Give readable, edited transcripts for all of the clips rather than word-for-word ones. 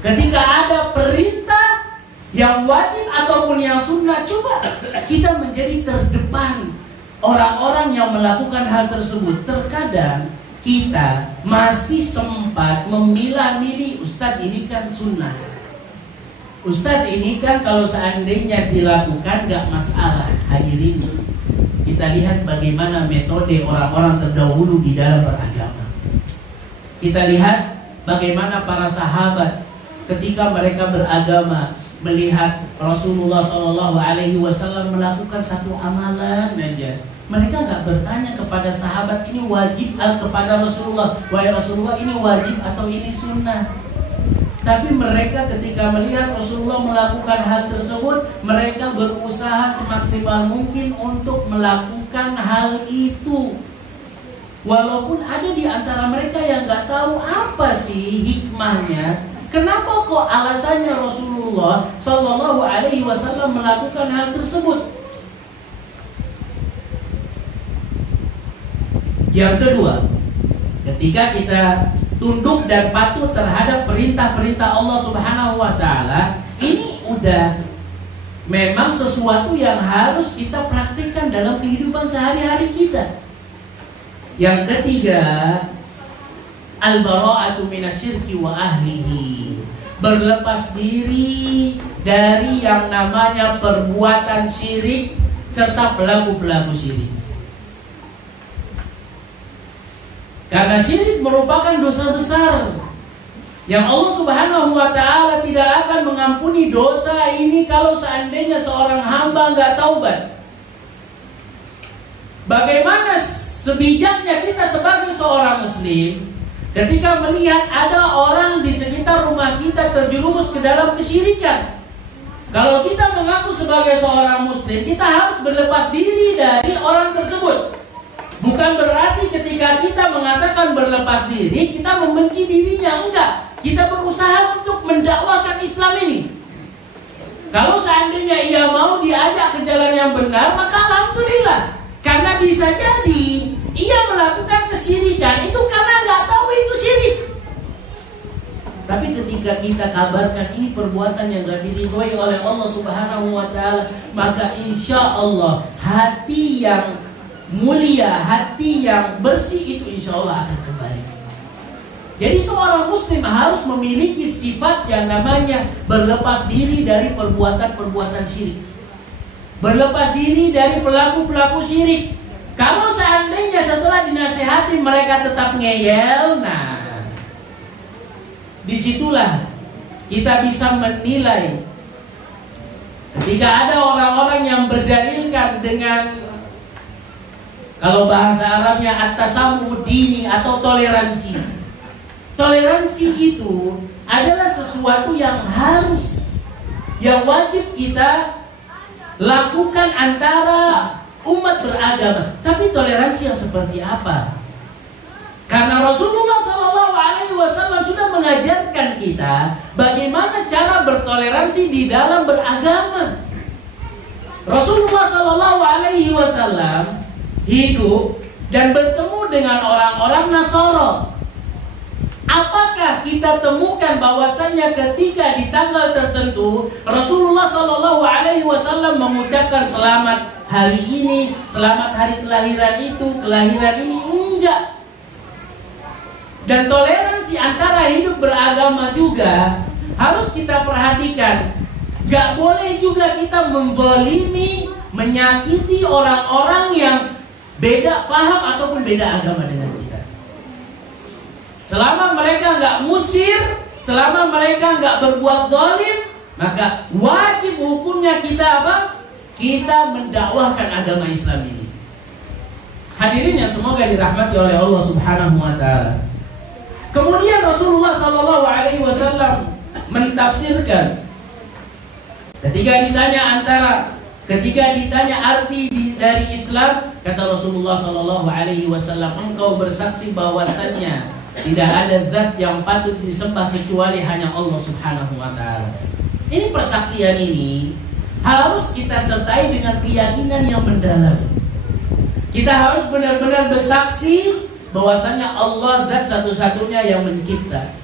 Ketika ada perintah yang wajib ataupun yang sunnah, coba kita menjadi terdepan orang-orang yang melakukan hal tersebut. Terkadang kita masih sempat memilah-milih, Ustadz ini kan sunnah, Ustadz ini kan kalau seandainya dilakukan gak masalah. Hadirin, kita lihat bagaimana metode orang-orang terdahulu di dalam beragama. Kita lihat bagaimana para sahabat ketika mereka beragama, melihat Rasulullah SAW melakukan satu amalan aja, mereka nggak bertanya kepada sahabat ini wajib, kepada Rasulullah, wahai Rasulullah ini wajib atau ini sunnah. Tapi mereka ketika melihat Rasulullah melakukan hal tersebut, mereka berusaha semaksimal mungkin untuk melakukan hal itu. Walaupun ada di antara mereka yang nggak tahu apa sih hikmahnya, kenapa kok alasannya Rasulullah Shallallahu Alaihi Wasallam melakukan hal tersebut. Yang kedua, ketika kita tunduk dan patuh terhadap perintah-perintah Allah Subhanahu wa Ta'ala, ini udah memang sesuatu yang harus kita praktikkan dalam kehidupan sehari-hari kita. Yang ketiga, al-bara'atu minasyirki wa ahlihi, berlepas diri dari yang namanya perbuatan syirik serta pelaku-pelaku syirik. Karena syirik merupakan dosa besar yang Allah Subhanahu wa Ta'ala tidak akan mengampuni dosa ini kalau seandainya seorang hamba nggak taubat. Bagaimana sebijaknya kita sebagai seorang muslim ketika melihat ada orang di sekitar rumah kita terjerumus ke dalam kesyirikan. Kalau kita mengaku sebagai seorang muslim, kita harus berlepas diri dari orang tersebut. Bukan berarti ketika kita mengatakan berlepas diri, kita membenci dirinya. Enggak. Kita berusaha untuk mendakwakan Islam ini. Kalau seandainya ia mau diajak ke jalan yang benar, maka alhamdulillah. Karena bisa jadi ia melakukan kesyirikan itu karena nggak tahu itu syirik. Tapi ketika kita kabarkan ini perbuatan yang gak diridhoi oleh Allah Subhanahu wa Ta'ala, maka insya Allah hati yang mulia, hati yang bersih itu insya Allah akan kembali. Jadi seorang muslim harus memiliki sifat yang namanya berlepas diri dari perbuatan-perbuatan syirik, berlepas diri dari pelaku-pelaku syirik. Kalau seandainya setelah dinasihati mereka tetap ngeyel, nah disitulah kita bisa menilai. Ketika ada orang-orang yang berdalilkan dengan, kalau bahasa Arabnya at-tasammu dini atau toleransi. Toleransi itu adalah sesuatu yang harus, yang wajib kita lakukan antara umat beragama. Tapi toleransi yang seperti apa? Karena Rasulullah SAW sudah mengajarkan kita bagaimana cara bertoleransi di dalam beragama. Rasulullah SAW hidup dan bertemu dengan orang-orang Nasara. Apakah kita temukan bahwasanya ketika di tanggal tertentu Rasulullah SAW mengucapkan selamat hari ini, selamat hari kelahiran itu, kelahiran ini? Enggak. Dan toleransi antara hidup beragama juga harus kita perhatikan. Gak boleh juga kita menzalimi, menyakiti orang-orang yang beda paham ataupun beda agama dengan kita. Selama mereka gak musir, selama mereka gak berbuat zalim, maka wajib hukumnya kita apa? Kita mendakwahkan agama Islam ini. Hadirin yang semoga dirahmati oleh Allah Subhanahu wa Ta'ala. Kemudian Rasulullah SAW mentafsirkan ketika ditanya arti dari Islam, kata Rasulullah SAW, engkau bersaksi bahwasannya tidak ada zat yang patut disembah kecuali hanya Allah Subhanahu wa Ta'ala. Ini persaksian ini harus kita sertai dengan keyakinan yang mendalam. Kita harus benar-benar bersaksi bahwasanya Allah zat satu-satunya yang mencipta.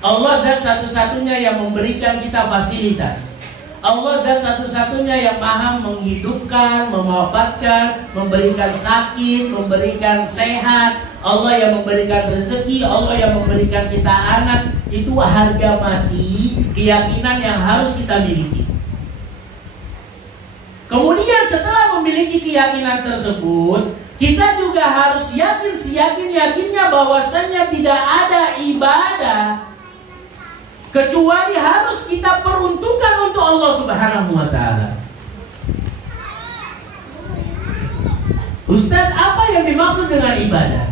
Allah zat satu-satunya yang memberikan kita fasilitas. Allah zat satu-satunya yang maha menghidupkan, mewafatkan, memberikan sakit, memberikan sehat. Allah yang memberikan rezeki, Allah yang memberikan kita anak. Itu harga mati, keyakinan yang harus kita miliki. Kemudian setelah memiliki keyakinan tersebut, kita juga harus yakin seyakin-yakinnya bahwasanya tidak ada ibadah kecuali harus kita peruntukkan untuk Allah Subhanahu wa ta'ala. Ustaz, apa yang dimaksud dengan ibadah?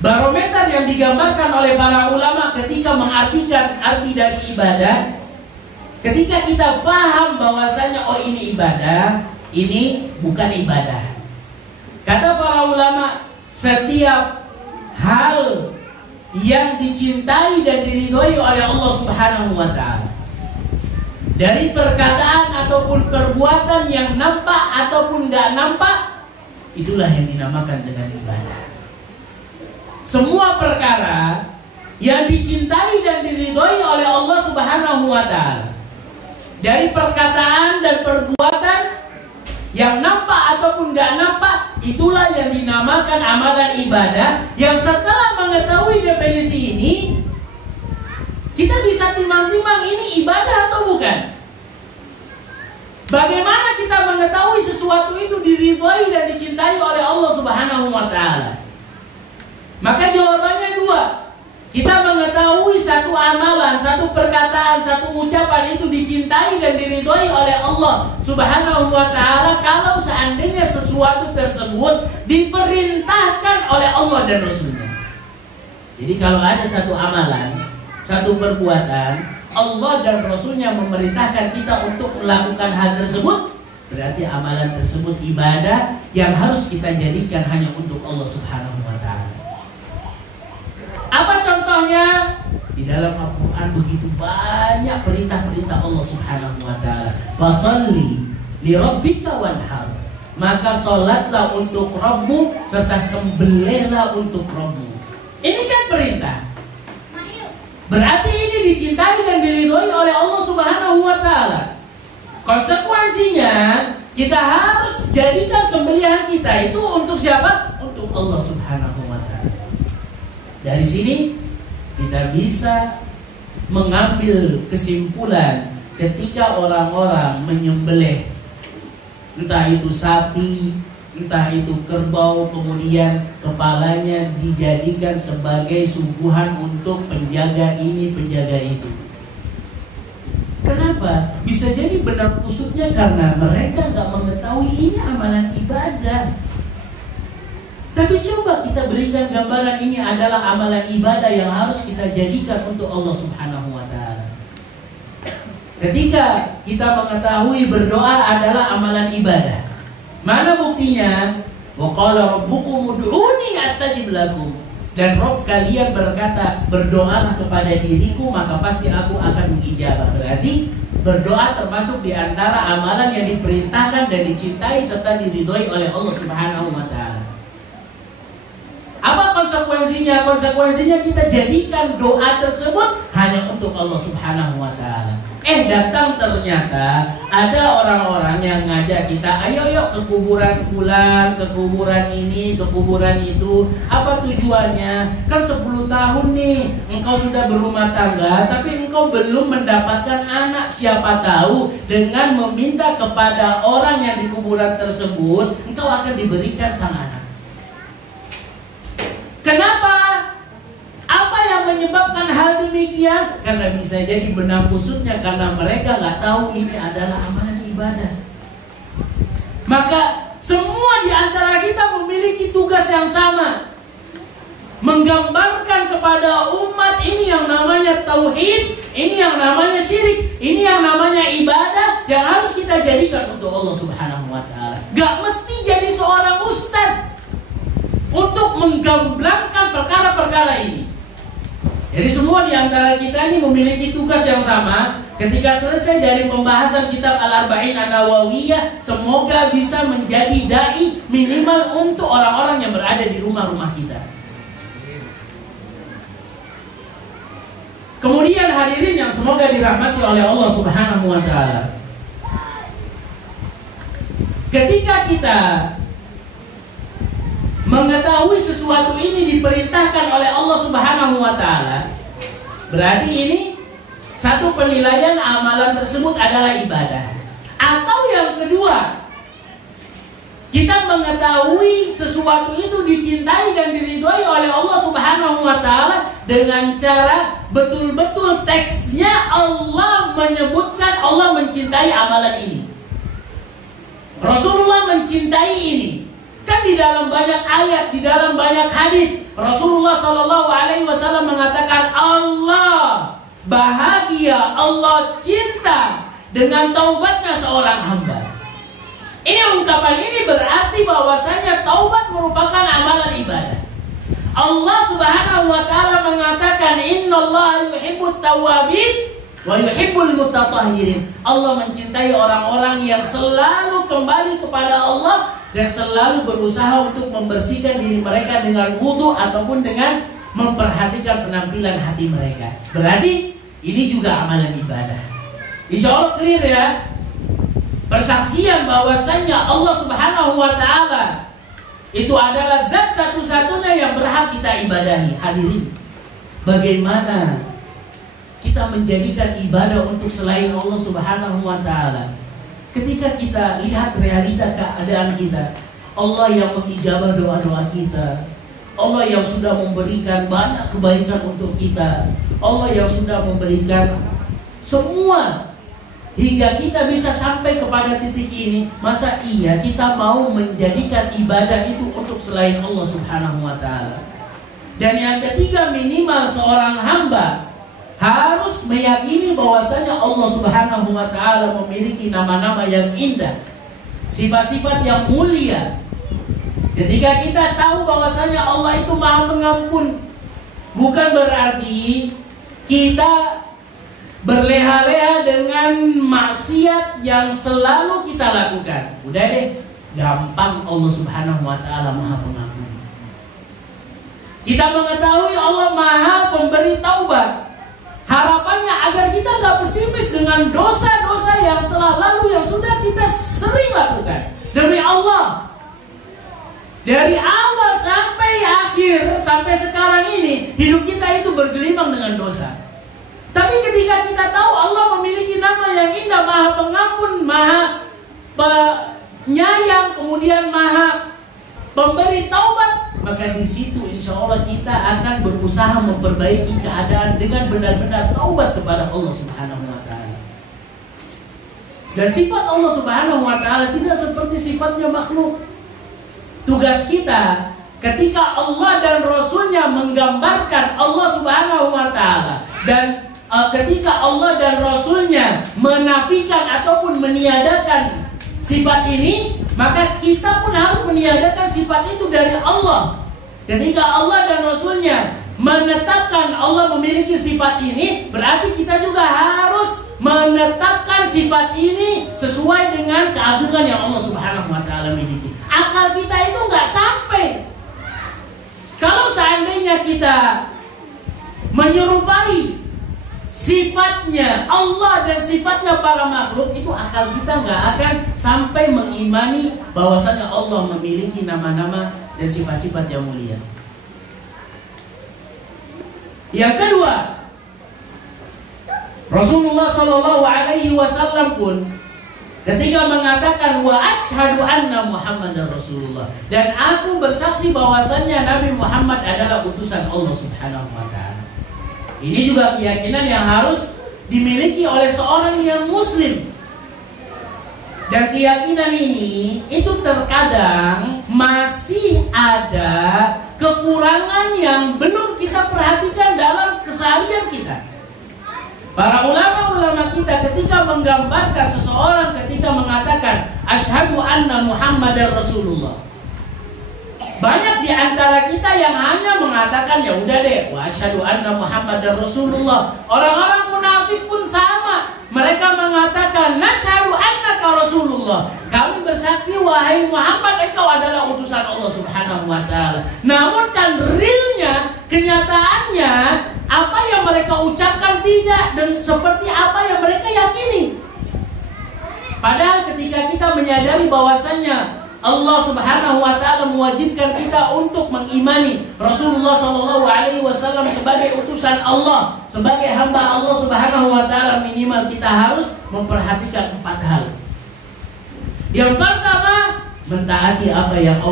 Barometer yang digambarkan oleh para ulama ketika mengartikan arti dari ibadah, ketika kita paham bahwasanya oh ini ibadah, ini bukan ibadah. Kata para ulama, setiap hal yang dicintai dan diridhoi oleh Allah Subhanahu wa ta'ala, dari perkataan ataupun perbuatan yang nampak ataupun gak nampak, itulah yang dinamakan dengan ibadah. Semua perkara yang dicintai dan diridhoi oleh Allah Subhanahu wa ta'ala, dari perkataan dan perbuatan yang nampak ataupun gak nampak, itulah yang dinamakan amalan ibadah. Yang setelah mengetahui definisi ini, kita bisa timbang-timbang ini ibadah atau bukan. Bagaimana kita mengetahui sesuatu itu diridhoi dan dicintai oleh Allah Subhanahu wa ta'ala? Maka jawabannya dua. Kita mengetahui satu amalan, satu perkataan, satu ucapan itu dicintai dan diridhoi oleh Allah Subhanahu wa ta'ala kalau seandainya sesuatu tersebut diperintahkan oleh Allah dan Rasulnya. Jadi kalau ada satu amalan, satu perbuatan, Allah dan Rasulnya memerintahkan kita untuk melakukan hal tersebut, berarti amalan tersebut ibadah yang harus kita jadikan hanya untuk Allah Subhanahu wa ta'ala. Apa contohnya? Di dalam Al-Quran begitu banyak perintah-perintah Allah Subhanahu wa ta'ala. Fasalli li rabbika wanhar. Maka sholatlah untuk Rabbmu serta sembelihlah untuk Rabbmu. Ini kan perintah. Berarti ini dicintai dan diridhoi oleh Allah Subhanahu wa ta'ala. Konsekuensinya kita harus jadikan sembelihan kita itu untuk siapa? Untuk Allah Subhanahu wa ta'ala. Dari sini kita bisa mengambil kesimpulan ketika orang-orang menyembelih, entah itu sapi, entah itu kerbau, kemudian kepalanya dijadikan sebagai suguhan untuk penjaga ini, penjaga itu. Kenapa? Bisa jadi benar kusutnya karena mereka nggak mengetahui ini amalan ibadah. Tapi coba kita berikan gambaran ini adalah amalan ibadah yang harus kita jadikan untuk Allah Subhanahu wa ta'ala. Ketika kita mengetahui berdoa adalah amalan ibadah, mana buktinya? Wa qala rabbukum ud'uni astajib lakum. Dan Rabb kalian berkata, berdoalah kepada diriku maka pasti aku akan mengijabah. Berarti berdoa termasuk di antara amalan yang diperintahkan dan dicintai serta diridhoi oleh Allah Subhanahu wa ta'ala. Apa konsekuensinya? Konsekuensinya kita jadikan doa tersebut hanya untuk Allah Subhanahu wa ta'ala. Datang ternyata ada orang-orang yang ngajak kita, ayo yuk ke kuburan fulan, ke kuburan ini, ke kuburan itu. Apa tujuannya? Kan 10 tahun nih engkau sudah berumah tangga, tapi engkau belum mendapatkan anak. Siapa tahu dengan meminta kepada orang yang di kuburan tersebut, engkau akan diberikan sang anak. Kenapa? Apa yang menyebabkan hal demikian? Karena bisa jadi benar kusutnya karena mereka nggak tahu ini adalah amalan ibadah. Maka semua di antara kita memiliki tugas yang sama, menggambarkan kepada umat ini yang namanya tauhid, ini yang namanya syirik, ini yang namanya ibadah yang harus kita jadikan untuk Allah Subhanahu wa ta'ala. Gak mesti jadi seorang ustadz untuk menggamblangkan perkara-perkara ini. Jadi semua di antara kita ini memiliki tugas yang sama. Ketika selesai dari pembahasan kitab Al-Arba'in An-Nawawiyah, semoga bisa menjadi dai minimal untuk orang-orang yang berada di rumah-rumah kita. Kemudian hadirin yang semoga dirahmati oleh Allah Subhanahu wa taala. Ketika kita mengetahui sesuatu ini diperintahkan oleh Allah Subhanahu wa taala, berarti ini satu penilaian amalan tersebut adalah ibadah. Atau yang kedua, kita mengetahui sesuatu itu dicintai dan diridhoi oleh Allah Subhanahu wa taala dengan cara betul-betul teksnya Allah menyebutkan Allah mencintai amalan ini. Rasulullah mencintai ini. Kan di dalam banyak ayat, di dalam banyak hadis, Rasulullah Shallallahu Alaihi Wasallam mengatakan Allah bahagia, Allah cinta dengan taubatnya seorang hamba. Ini ungkapan ini berarti bahwasanya taubat merupakan amalan ibadah. Allah Subhanahu wa taala mengatakan innallaha yuhibbut tawwabin wa yuhibbul mutatahhirin. Allah mencintai orang-orang yang selalu kembali kepada Allah dan selalu berusaha untuk membersihkan diri mereka dengan wudu ataupun dengan memperhatikan penampilan hati mereka. Berarti ini juga amalan ibadah. Insya Allah clear ya. Persaksian bahwasanya Allah Subhanahu wa taala itu adalah zat satu-satunya yang berhak kita ibadahi. Hadirin, bagaimana kita menjadikan ibadah untuk selain Allah Subhanahu wa taala? Ketika kita lihat realita keadaan kita, Allah yang mengijabah doa-doa kita, Allah yang sudah memberikan banyak kebaikan untuk kita, Allah yang sudah memberikan semua hingga kita bisa sampai kepada titik ini. Masa iya kita mau menjadikan ibadah itu untuk selain Allah Subhanahu wa taala? Dan yang ketiga, minimal seorang hamba harus meyakini bahwasanya Allah Subhanahu wa taala memiliki nama-nama yang indah, sifat-sifat yang mulia. Ketika kita tahu bahwasanya Allah itu Maha Pengampun, bukan berarti kita berleha-leha dengan maksiat yang selalu kita lakukan. Udah deh, gampang, Allah Subhanahu wa taala Maha Pengampun. Kita mengetahui Allah Maha Pemberi Taubat. Harapannya agar kita nggak pesimis dengan dosa-dosa yang telah lalu yang sudah kita sering lakukan. Demi Allah, dari awal sampai akhir, sampai sekarang ini, hidup kita itu bergelimang dengan dosa. Tapi ketika kita tahu Allah memiliki nama yang indah, Maha Pengampun, Maha Penyayang, kemudian Maha Pemberi Taubat, maka di situ insya Allah kita akan berusaha memperbaiki keadaan dengan benar-benar taubat kepada Allah Subhanahu wa taala. Dan sifat Allah Subhanahu wa taala tidak seperti sifatnya makhluk. Tugas kita ketika Allah dan Rasulnya menggambarkan Allah Subhanahu wa taala, dan ketika Allah dan Rasulnya menafikan ataupun meniadakan sifat ini, maka kita pun harus meniadakan sifat itu dari Allah. Ketika Allah dan Rasulnya menetapkan Allah memiliki sifat ini, berarti kita juga harus menetapkan sifat ini sesuai dengan keagungan yang Allah Subhanahu wa taala miliki. Akal kita itu nggak sampai. Kalau seandainya kita menyerupai sifatnya Allah dan sifatnya para makhluk, itu akal kita nggak akan sampai mengimani bahwasanya Allah memiliki nama-nama dan sifat-sifat yang mulia. Yang kedua, Rasulullah Shallallahu Alaihi Wasallam pun ketika mengatakan wa asyhadu anna Muhammadar Rasulullah, dan aku bersaksi bahwasanya Nabi Muhammad adalah utusan Allah Subhanahu wa taala. Ini juga keyakinan yang harus dimiliki oleh seorang yang muslim. Dan keyakinan ini itu terkadang masih ada kekurangan yang belum kita perhatikan dalam keseharian kita. Para ulama-ulama kita ketika menggambarkan seseorang ketika mengatakan asyhadu anna Muhammadar Rasulullah, banyak di antara kita yang hanya mengatakan ya udah deh, wa asyhadu anna Muhammadar Rasulullah. Orang-orang munafik pun sama. Mereka mengatakan nasyhadu annaka Rasulullah. Kami bersaksi wahai Muhammad engkau adalah utusan Allah Subhanahu wa taala. Namun kan realnya, kenyataannya apa yang mereka ucapkan tidak seperti apa yang mereka yakini. Padahal ketika kita menyadari bahwasannya Allah Subhanahu wa taala mewajibkan kita untuk mengimani Rasulullah sallallahu alaihi wasallam sebagai utusan Allah, sebagai hamba Allah Subhanahu wa taala, minimal kita harus memperhatikan 4 hal. Yang pertama, mentaati apa yang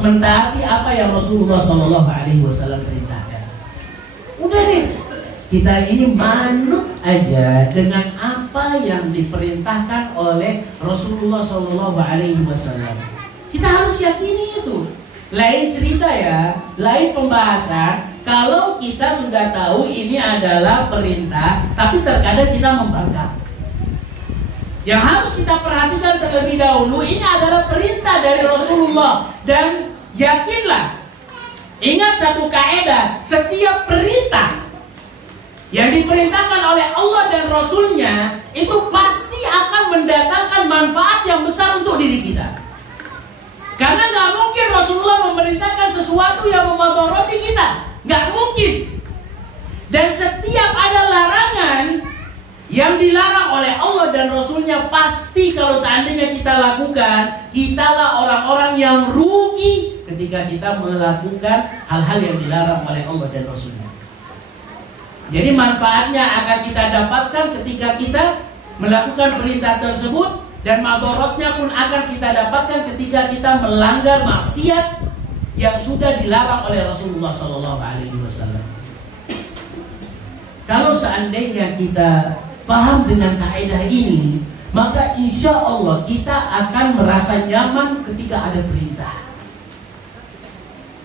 mentaati apa yang Rasulullah sallallahu alaihi wasallam perintahkan. Udah deh, kita ini manut aja dengan apa yang diperintahkan oleh Rasulullah sallallahu alaihi wasallam. Kita harus yakini itu. Lain cerita ya, lain pembahasan kalau kita sudah tahu ini adalah perintah, tapi terkadang kita membangkang. Yang harus kita perhatikan terlebih dahulu, ini adalah perintah dari Rasulullah. Dan yakinlah, ingat satu kaidah, setiap perintah yang diperintahkan oleh Allah dan Rasulnya itu pasti akan mendatangkan manfaat yang besar untuk diri kita. Karena nggak mungkin Rasulullah memerintahkan sesuatu yang memudaratkan kita, nggak mungkin. Dan setiap ada larangan yang dilarang oleh Allah dan Rasulnya, pasti kalau seandainya kita lakukan, kitalah orang-orang yang rugi ketika kita melakukan hal-hal yang dilarang oleh Allah dan Rasulnya. Jadi manfaatnya akan kita dapatkan ketika kita melakukan perintah tersebut, dan madaratnya pun akan kita dapatkan ketika kita melanggar maksiat yang sudah dilarang oleh Rasulullah sallallahu alaihi wasallam. Kalau seandainya kita paham dengan kaidah ini, maka insya Allah kita akan merasa nyaman ketika ada perintah.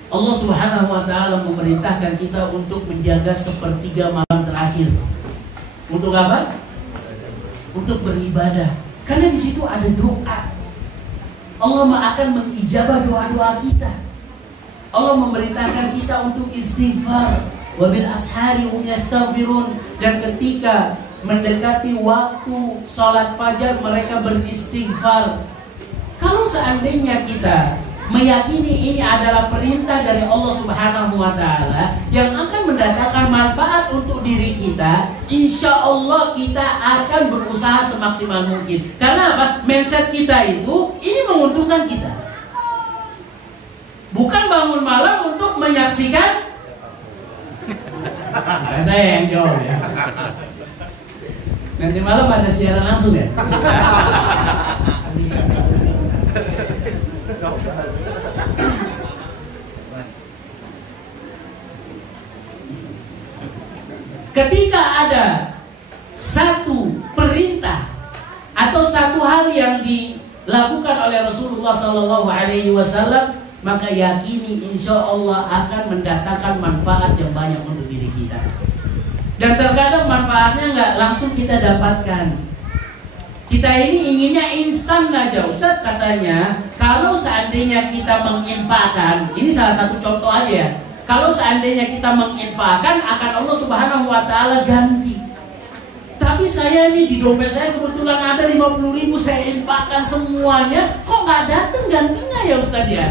Allah Subhanahu wa taala memerintahkan kita untuk menjaga sepertiga malam terakhir. Untuk apa? Untuk beribadah. Karena di situ ada doa. Allah akan mengijabah doa-doa kita. Allah memerintahkan kita untuk istighfar. Wa bil ashari hum yastaghfirun. Dan ketika mendekati waktu salat fajar, mereka beristighfar. Kalau seandainya kita meyakini ini adalah perintah dari Allah Subhanahu wa taala yang akan mendatangkan manfaat untuk diri kita, insya Allah kita akan berusaha semaksimal mungkin. Karena apa? Mindset kita itu ini menguntungkan kita. Bukan bangun malam untuk menyaksikan. Nah, saya yang jawab ya. Nanti malam ada siaran langsung ya. Ketika ada satu perintah atau satu hal yang dilakukan oleh Rasulullah Sallallahu Alaihi Wasallam, maka yakini insya Allah akan mendatangkan manfaat yang banyak untuk diri kita. Dan terkadang manfaatnya nggak langsung kita dapatkan. Kita ini inginnya instan aja. Ustadz katanya kalau seandainya kita menginfakkan, ini salah satu contoh aja ya. Kalau seandainya kita menginfakkan, akan Allah Subhanahu wa taala ganti. Tapi saya ini di dompet saya kebetulan ada 50.000, saya infakkan semuanya, kok nggak datang gantinya ya Ustadz ya?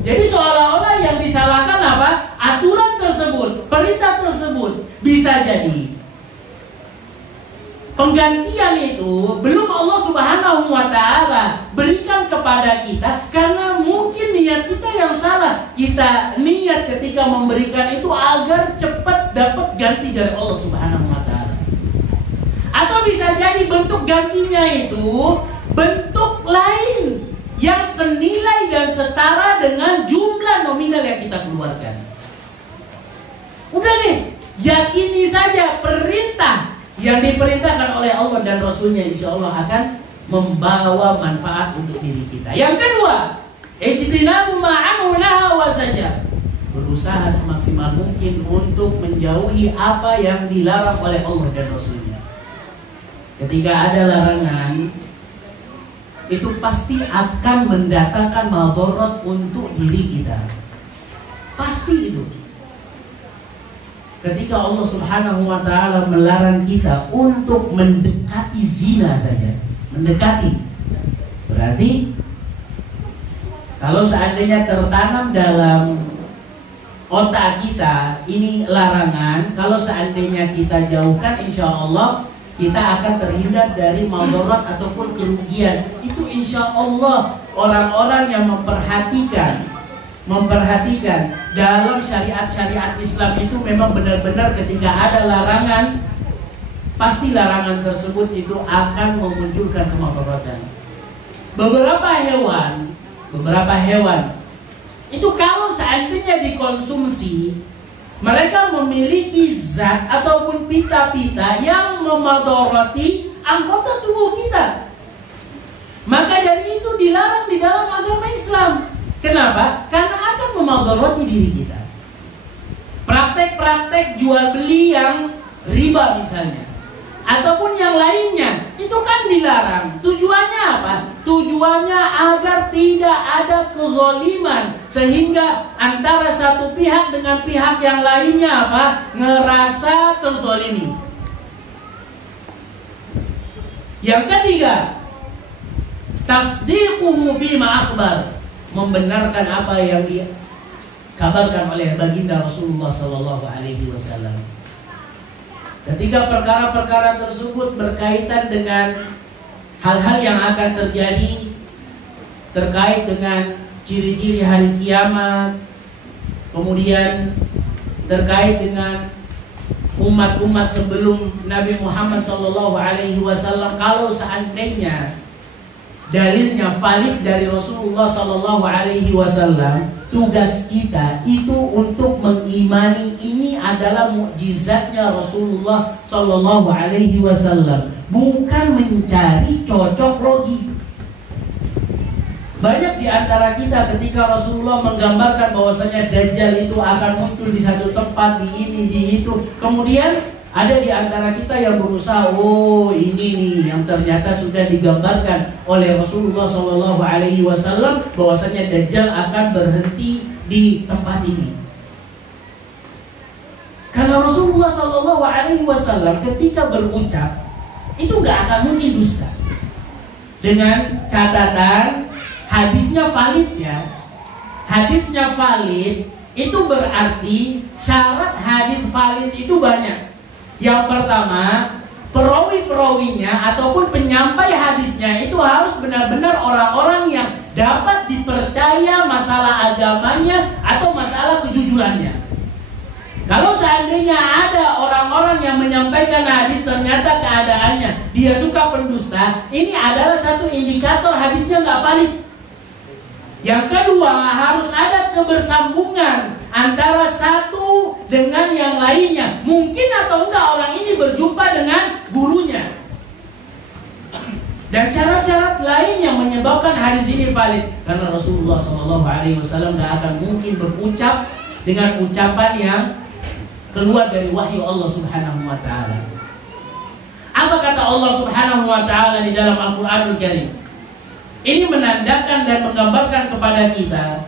Jadi seolah-olah yang disalahkan apa? Aturan tersebut, perintah tersebut. Bisa jadi penggantian itu belum Allah Subhanahu wa taala berikan kepada kita karena mungkin niat kita yang salah. Kita niat ketika memberikan itu agar cepat dapat ganti dari Allah Subhanahu wa taala. Atau bisa jadi bentuk gantinya itu bentuk lain yang senilai dan setara dengan jumlah nominal yang kita keluarkan. Udah deh, yakini saja perintah yang diperintahkan oleh Allah dan Rasulnya insya Allah akan membawa manfaat untuk diri kita. Yang kedua, ijtinabu ma'amu naha wa zajar. Berusaha semaksimal mungkin untuk menjauhi apa yang dilarang oleh Allah dan Rasulnya. Ketika ada larangan, itu pasti akan mendatangkan madarat untuk diri kita. Pasti itu. Ketika Allah Subhanahu wa taala melarang kita untuk mendekati zina saja, mendekati, berarti kalau seandainya tertanam dalam otak kita ini larangan. Kalau seandainya kita jauhkan, insya Allah kita akan terhindar dari madarat ataupun kerugian. Itu insya Allah orang-orang yang memperhatikan dalam syariat-syariat Islam itu memang benar-benar ketika ada larangan, pasti larangan tersebut itu akan memunculkan kemadaratan. Beberapa hewan itu kalau seandainya dikonsumsi, mereka memiliki zat ataupun pita-pita yang memadarati anggota tubuh kita. Maka dari itu dilarang di dalam agama Islam. Kenapa? Karena akan memadarati diri kita. Praktek-praktek jual beli yang riba misalnya, ataupun yang lainnya, itu kan dilarang. Tujuannya apa? Tujuannya agar tidak ada kezaliman, sehingga antara satu pihak dengan pihak yang lainnya apa? Ngerasa terzalimi. Yang ketiga, tasdiquhu fima akhbar, membenarkan apa yang dikabarkan oleh baginda Rasulullah SAW. Ketika perkara-perkara tersebut berkaitan dengan hal-hal yang akan terjadi terkait dengan ciri-ciri hari kiamat, kemudian terkait dengan umat-umat sebelum Nabi Muhammad SAW, kalau seandainya dalilnya valid dari Rasulullah SAW, tugas kita itu untuk mengimani ini adalah mukjizatnya Rasulullah SAW, bukan mencari cocok logi. Banyak di antara kita ketika Rasulullah menggambarkan bahwasanya Dajjal itu akan muncul di satu tempat, di ini, di itu, kemudian ada di antara kita yang berusaha, oh ini nih yang ternyata sudah digambarkan oleh Rasulullah SAW bahwasanya Dajjal akan berhenti di tempat ini. Karena Rasulullah SAW ketika berucap itu nggak akan mungkin dusta. Dengan catatan hadisnya valid ya. Hadisnya valid itu berarti syarat hadis valid itu banyak. Yang pertama, perawi-perawinya ataupun penyampai hadisnya itu harus benar-benar orang-orang yang dapat dipercaya masalah agamanya atau masalah kejujurannya. Kalau seandainya ada orang-orang yang menyampaikan hadis ternyata keadaannya dia suka pendusta, ini adalah satu indikator hadisnya nggak valid. Yang kedua, harus ada kebersambungan antara satu dengan yang lainnya. Mungkin atau enggak orang ini berjumpa dengan gurunya. Dan syarat-syarat lain yang menyebabkan hadis ini valid. Karena Rasulullah SAW tidak akan mungkin berucap dengan ucapan yang keluar dari wahyu Allah Subhanahu wa Ta'ala. Apa kata Allah Subhanahu wa Ta'ala di dalam Al-Quranul Karim? Ini menandakan dan menggambarkan kepada kita.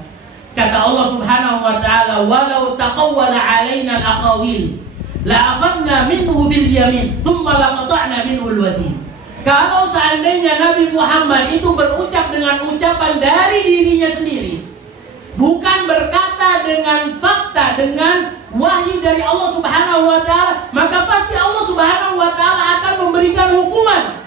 Kata Allah Subhanahu wa Ta'ala, walau taqawwala 'alaina al-aqawil la akhadna minhu bil yamin thumma laqata'na minhu al-watin. Kalau seandainya Nabi Muhammad itu berucap dengan ucapan dari dirinya sendiri, bukan berkata dengan fakta, dengan wahyu dari Allah Subhanahu wa Ta'ala, maka pasti Allah Subhanahu wa Ta'ala akan memberikan hukuman.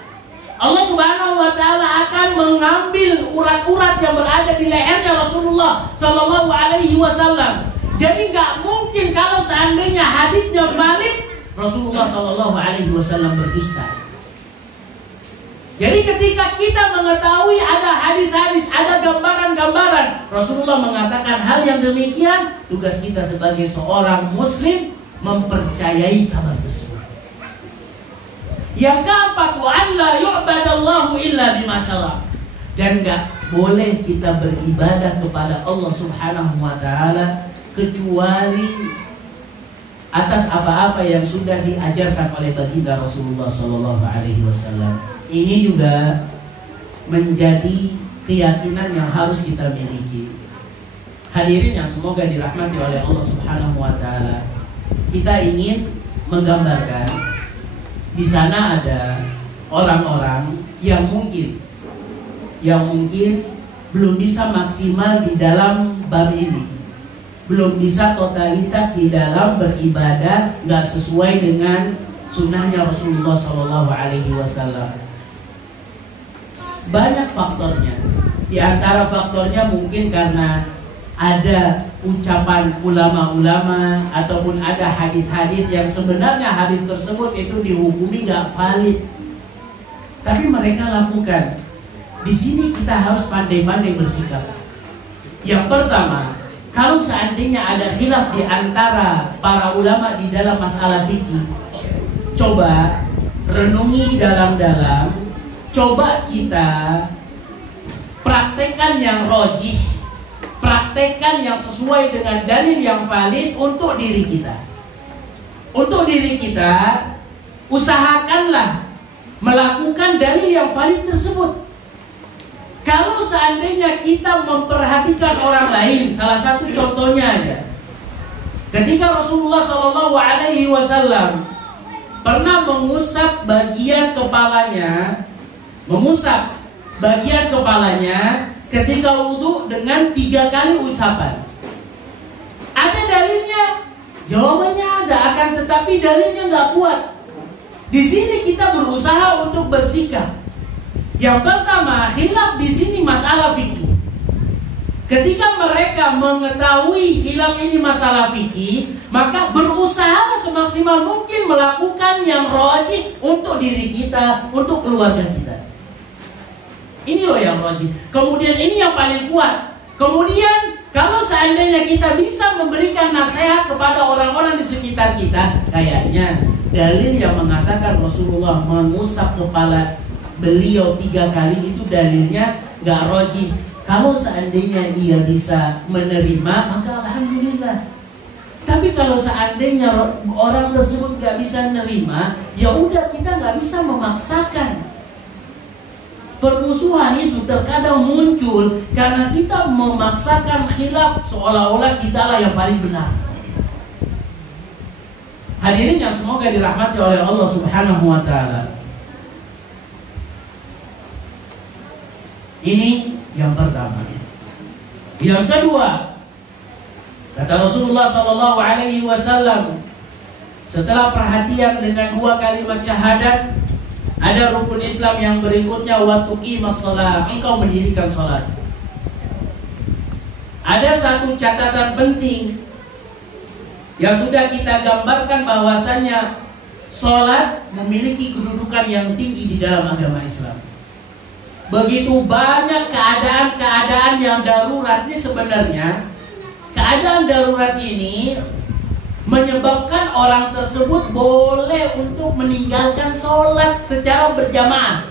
Allah Subhanahu wa Ta'ala akan mengambil urat-urat yang berada di lehernya Rasulullah Sallallahu Alaihi Wasallam. Jadi nggak mungkin kalau seandainya hadisnya valid, Rasulullah Sallallahu Alaihi Wasallam berdusta. Jadi ketika kita mengetahui ada hadis-hadis, ada gambaran-gambaran, Rasulullah mengatakan hal yang demikian, tugas kita sebagai seorang Muslim mempercayai kabar tersebut. Yang keempat, wa an la yu'badallahu illa bima syara'. Dan enggak boleh kita beribadah kepada Allah Subhanahu wa Ta'ala kecuali atas apa-apa yang sudah diajarkan oleh baginda Rasulullah sallallahu alaihi wasallam. Ini juga menjadi keyakinan yang harus kita miliki. Hadirin yang semoga dirahmati oleh Allah Subhanahu wa Ta'ala. Kita ingin menggambarkan di sana ada orang-orang yang mungkin belum bisa maksimal di dalam bab ini. belum bisa totalitas di dalam beribadah, nggak sesuai dengan sunnahnya Rasulullah SAW. Banyak faktornya. Di antara faktornya mungkin karena ada ucapan ulama-ulama ataupun ada hadis-hadis yang sebenarnya hadis tersebut itu dihukumi nggak valid, tapi mereka lakukan. Di sini kita harus pandai-pandai bersikap. Yang pertama, kalau seandainya ada khilaf di antara para ulama di dalam masalah fikih, coba renungi dalam-dalam, coba kita praktekkan yang rajih, praktekkan yang sesuai dengan dalil yang valid untuk diri kita. Untuk diri kita, usahakanlah melakukan dalil yang valid tersebut. Kalau seandainya kita memperhatikan orang lain, salah satu contohnya aja, ketika Rasulullah SAW pernah mengusap bagian kepalanya ketika wudhu dengan 3 kali usapan. Ada dalilnya? Jawabannya ada, akan tetapi dalilnya nggak kuat. Di sini kita berusaha untuk bersikap. Yang pertama, khilaf di sini masalah fikih. Ketika mereka mengetahui khilaf ini masalah fikih, maka berusaha semaksimal mungkin melakukan yang rajih untuk diri kita, untuk keluarga kita. Ini loh yang rajih. Kemudian ini yang paling kuat. Kemudian kalau seandainya kita bisa memberikan nasihat kepada orang-orang di sekitar kita, kayaknya dalil yang mengatakan Rasulullah mengusap kepala beliau 3 kali itu dalilnya nggak rajih. Kalau seandainya dia bisa menerima, maka alhamdulillah. Tapi kalau seandainya orang tersebut nggak bisa menerima, ya udah, kita nggak bisa memaksakan. Permusuhan itu terkadang muncul karena kita memaksakan khilaf seolah-olah kita lah yang paling benar. Hadirin yang semoga dirahmati oleh Allah Subhanahu wa Ta'ala. Ini yang pertama. Yang kedua, kata Rasulullah SAW, setelah perhatian dengan 2 kalimat syahadat, ada rukun Islam yang berikutnya, wa tuqimas shalah, engkau mendirikan salat. Ada satu catatan penting yang sudah kita gambarkan bahwasanya salat memiliki kedudukan yang tinggi di dalam agama Islam. Begitu banyak keadaan-keadaan yang darurat ini, sebenarnya keadaan darurat ini menyebabkan orang tersebut boleh untuk meninggalkan sholat secara berjamaah.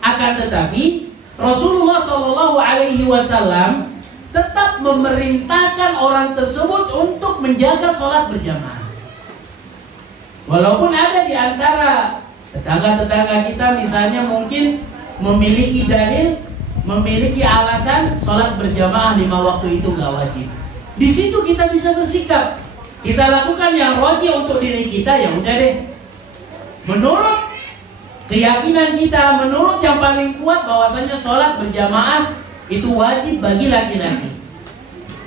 Akan tetapi Rasulullah SAW tetap memerintahkan orang tersebut untuk menjaga sholat berjamaah. Walaupun ada di antara tetangga-tetangga kita misalnya mungkin memiliki dalil, memiliki alasan sholat berjamaah 5 waktu itu nggak wajib. Di situ kita bisa bersikap. Kita lakukan yang rajih untuk diri kita, ya udah deh. Menurut keyakinan kita, menurut yang paling kuat bahwasanya sholat berjamaah itu wajib bagi laki-laki.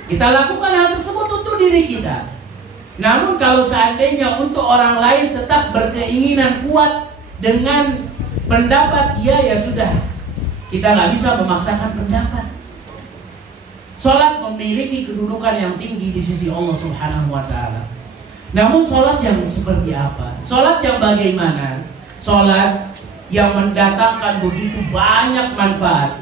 Kita lakukan hal tersebut untuk diri kita. Namun kalau seandainya untuk orang lain tetap berkeinginan kuat dengan pendapat dia, ya sudah, kita nggak bisa memaksakan pendapat. Sholat memiliki kedudukan yang tinggi di sisi Allah Subhanahu wa Ta'ala. Namun sholat yang seperti apa? Sholat yang bagaimana? Sholat yang mendatangkan begitu banyak manfaat.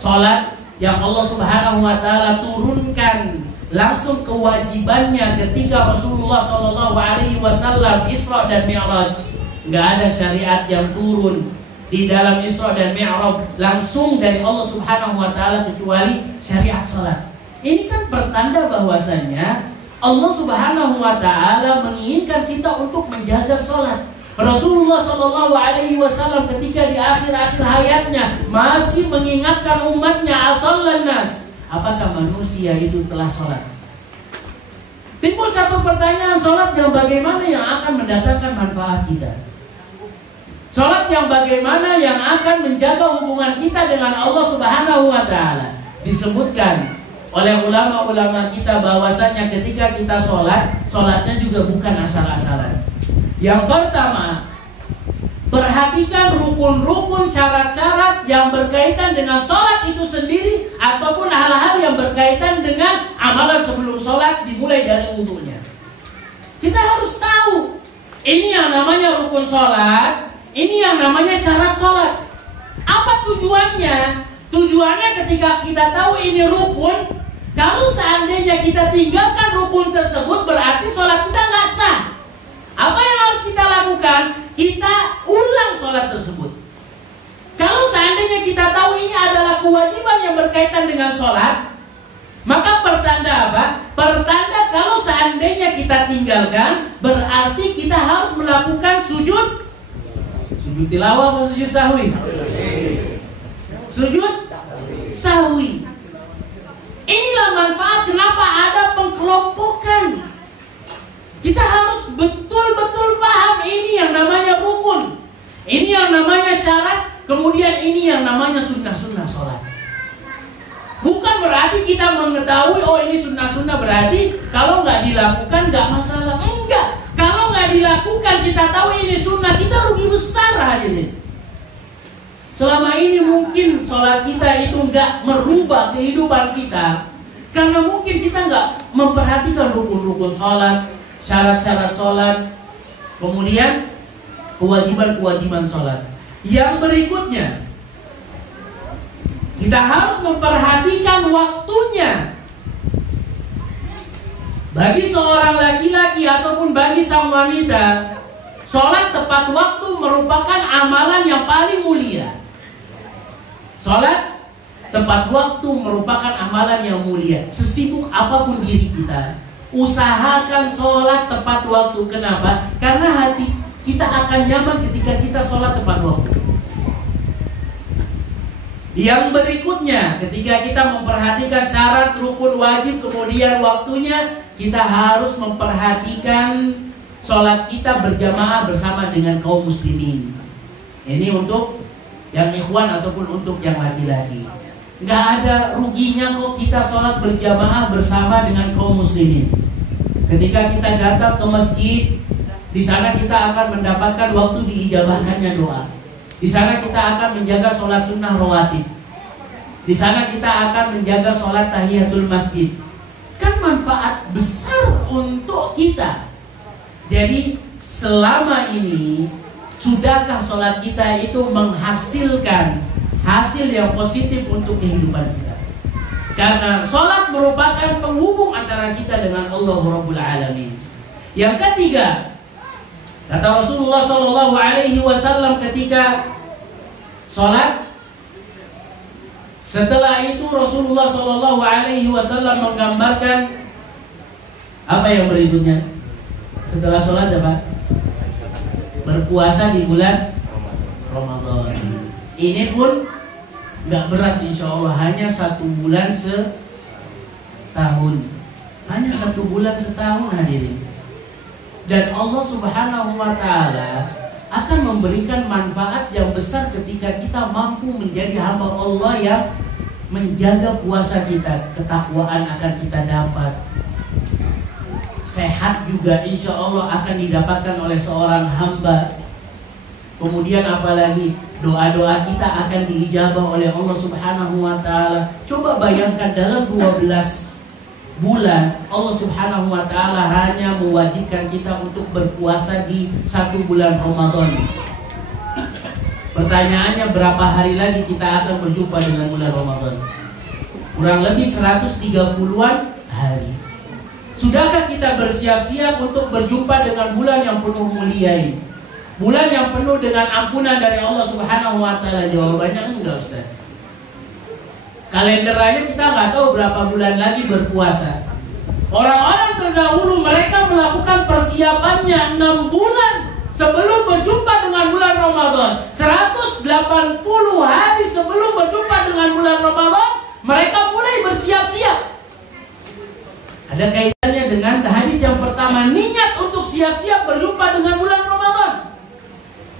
Sholat yang Allah Subhanahu wa Ta'ala turunkan langsung kewajibannya ketika Rasulullah SAW Isra dan Mi'raj. Nggak ada syariat yang turun di dalam Isra dan Mi'raj langsung dari Allah Subhanahu wa Ta'ala kecuali syariat salat. Ini kan pertanda bahwasanya Allah Subhanahu wa Ta'ala menginginkan kita untuk menjaga salat. Rasulullah SAW ketika di akhir-akhir hayatnya masih mengingatkan umatnya, asallan nas, apakah manusia itu telah salat? Timbul satu pertanyaan, salat yang bagaimana yang akan mendatangkan manfaat kita? Salat yang bagaimana yang akan menjaga hubungan kita dengan Allah Subhanahu wa Ta'ala? Disebutkan oleh ulama-ulama kita bahwasanya ketika kita sholat, sholatnya juga bukan asal-asalan. Yang pertama, perhatikan rukun-rukun, syarat-syarat yang berkaitan dengan sholat itu sendiri, ataupun hal-hal yang berkaitan dengan amalan sebelum sholat dimulai dari wudunya. Kita harus tahu, ini yang namanya rukun sholat, ini yang namanya syarat sholat. Apa tujuannya? Tujuannya ketika kita tahu ini rukun, kalau seandainya kita tinggalkan rukun tersebut, berarti sholat kita nggak sah. Apa yang harus kita lakukan? Kita ulang sholat tersebut. Kalau seandainya kita tahu ini adalah kewajiban yang berkaitan dengan sholat, maka pertanda apa? Pertanda kalau seandainya kita tinggalkan, berarti kita harus melakukan sujud tilawah atau sujud sahwi? Sujud sahwi. Inilah manfaat kenapa ada pengkelompokan. Kita harus betul-betul paham ini yang namanya rukun, ini yang namanya syarat, kemudian ini yang namanya sunnah-sunnah sholat. Bukan berarti kita mengetahui, oh ini sunnah-sunnah, berarti kalau nggak dilakukan nggak masalah. Enggak. Kalau nggak dilakukan, kita tahu ini sunnah, kita rugi besar hadirin. Selama ini mungkin sholat kita itu nggak merubah kehidupan kita, karena mungkin kita nggak memperhatikan rukun-rukun sholat, syarat-syarat sholat, kemudian kewajiban-kewajiban sholat. Yang berikutnya, kita harus memperhatikan waktunya. Bagi seorang laki-laki ataupun bagi sang wanita, sholat tepat waktu merupakan amalan yang paling mulia. Sholat tepat waktu merupakan amalan yang mulia. Sesibuk apapun diri kita, usahakan sholat tepat waktu. Kenapa? Karena hati kita akan nyaman ketika kita sholat tepat waktu. Yang berikutnya, ketika kita memperhatikan syarat, rukun, wajib, kemudian waktunya, kita harus memperhatikan sholat kita berjamaah bersama dengan kaum muslimin. Ini untuk yang ikhwan ataupun untuk yang laki-laki. Nggak ada ruginya kok kita sholat berjamaah bersama dengan kaum muslimin. Ketika kita datang ke masjid, di sana kita akan mendapatkan waktu diijabahkannya doa. Di sana kita akan menjaga sholat sunnah rawatib. Di sana kita akan menjaga sholat tahiyatul masjid. Kan manfaat besar untuk kita. Jadi selama ini, sudahkah sholat kita itu menghasilkan hasil yang positif untuk kehidupan kita? Karena sholat merupakan penghubung antara kita dengan Allah Rabbul Alamin. Yang ketiga, kata Rasulullah SAW ketika sholat, setelah itu Rasulullah SAW menggambarkan apa yang berikutnya. Setelah sholat apa? Berpuasa di bulan Ramadan. Ini pun nggak berat insya Allah, hanya 1 bulan setahun. Hanya 1 bulan setahun hadirin. Dan Allah Subhanahu wa Ta'ala akan memberikan manfaat yang besar ketika kita mampu menjadi hamba Allah yang menjaga puasa kita. Ketakwaan akan kita dapat, sehat juga insya Allah akan didapatkan oleh seorang hamba. Kemudian apalagi doa-doa kita akan diijabah oleh Allah Subhanahu wa Ta'ala. Coba bayangkan dalam 12 bulan Allah Subhanahu wa Ta'ala hanya mewajibkan kita untuk berpuasa di 1 bulan Ramadan. Pertanyaannya, berapa hari lagi kita akan berjumpa dengan bulan Ramadan? Kurang lebih 130-an hari. Sudahkah kita bersiap-siap untuk berjumpa dengan bulan yang penuh mulia ini? Bulan yang penuh dengan ampunan dari Allah Subhanahu wa Ta'ala? Jawabannya enggak, Ustaz. Kalender aja kita nggak tahu berapa bulan lagi berpuasa. Orang-orang terdahulu mereka melakukan persiapannya 6 bulan sebelum berjumpa dengan bulan Ramadan. 180 hari sebelum berjumpa dengan bulan Ramadan, mereka mulai bersiap-siap. Ada kaitannya dengan hadis yang pertama, niat untuk siap-siap berjumpa dengan bulan Ramadan.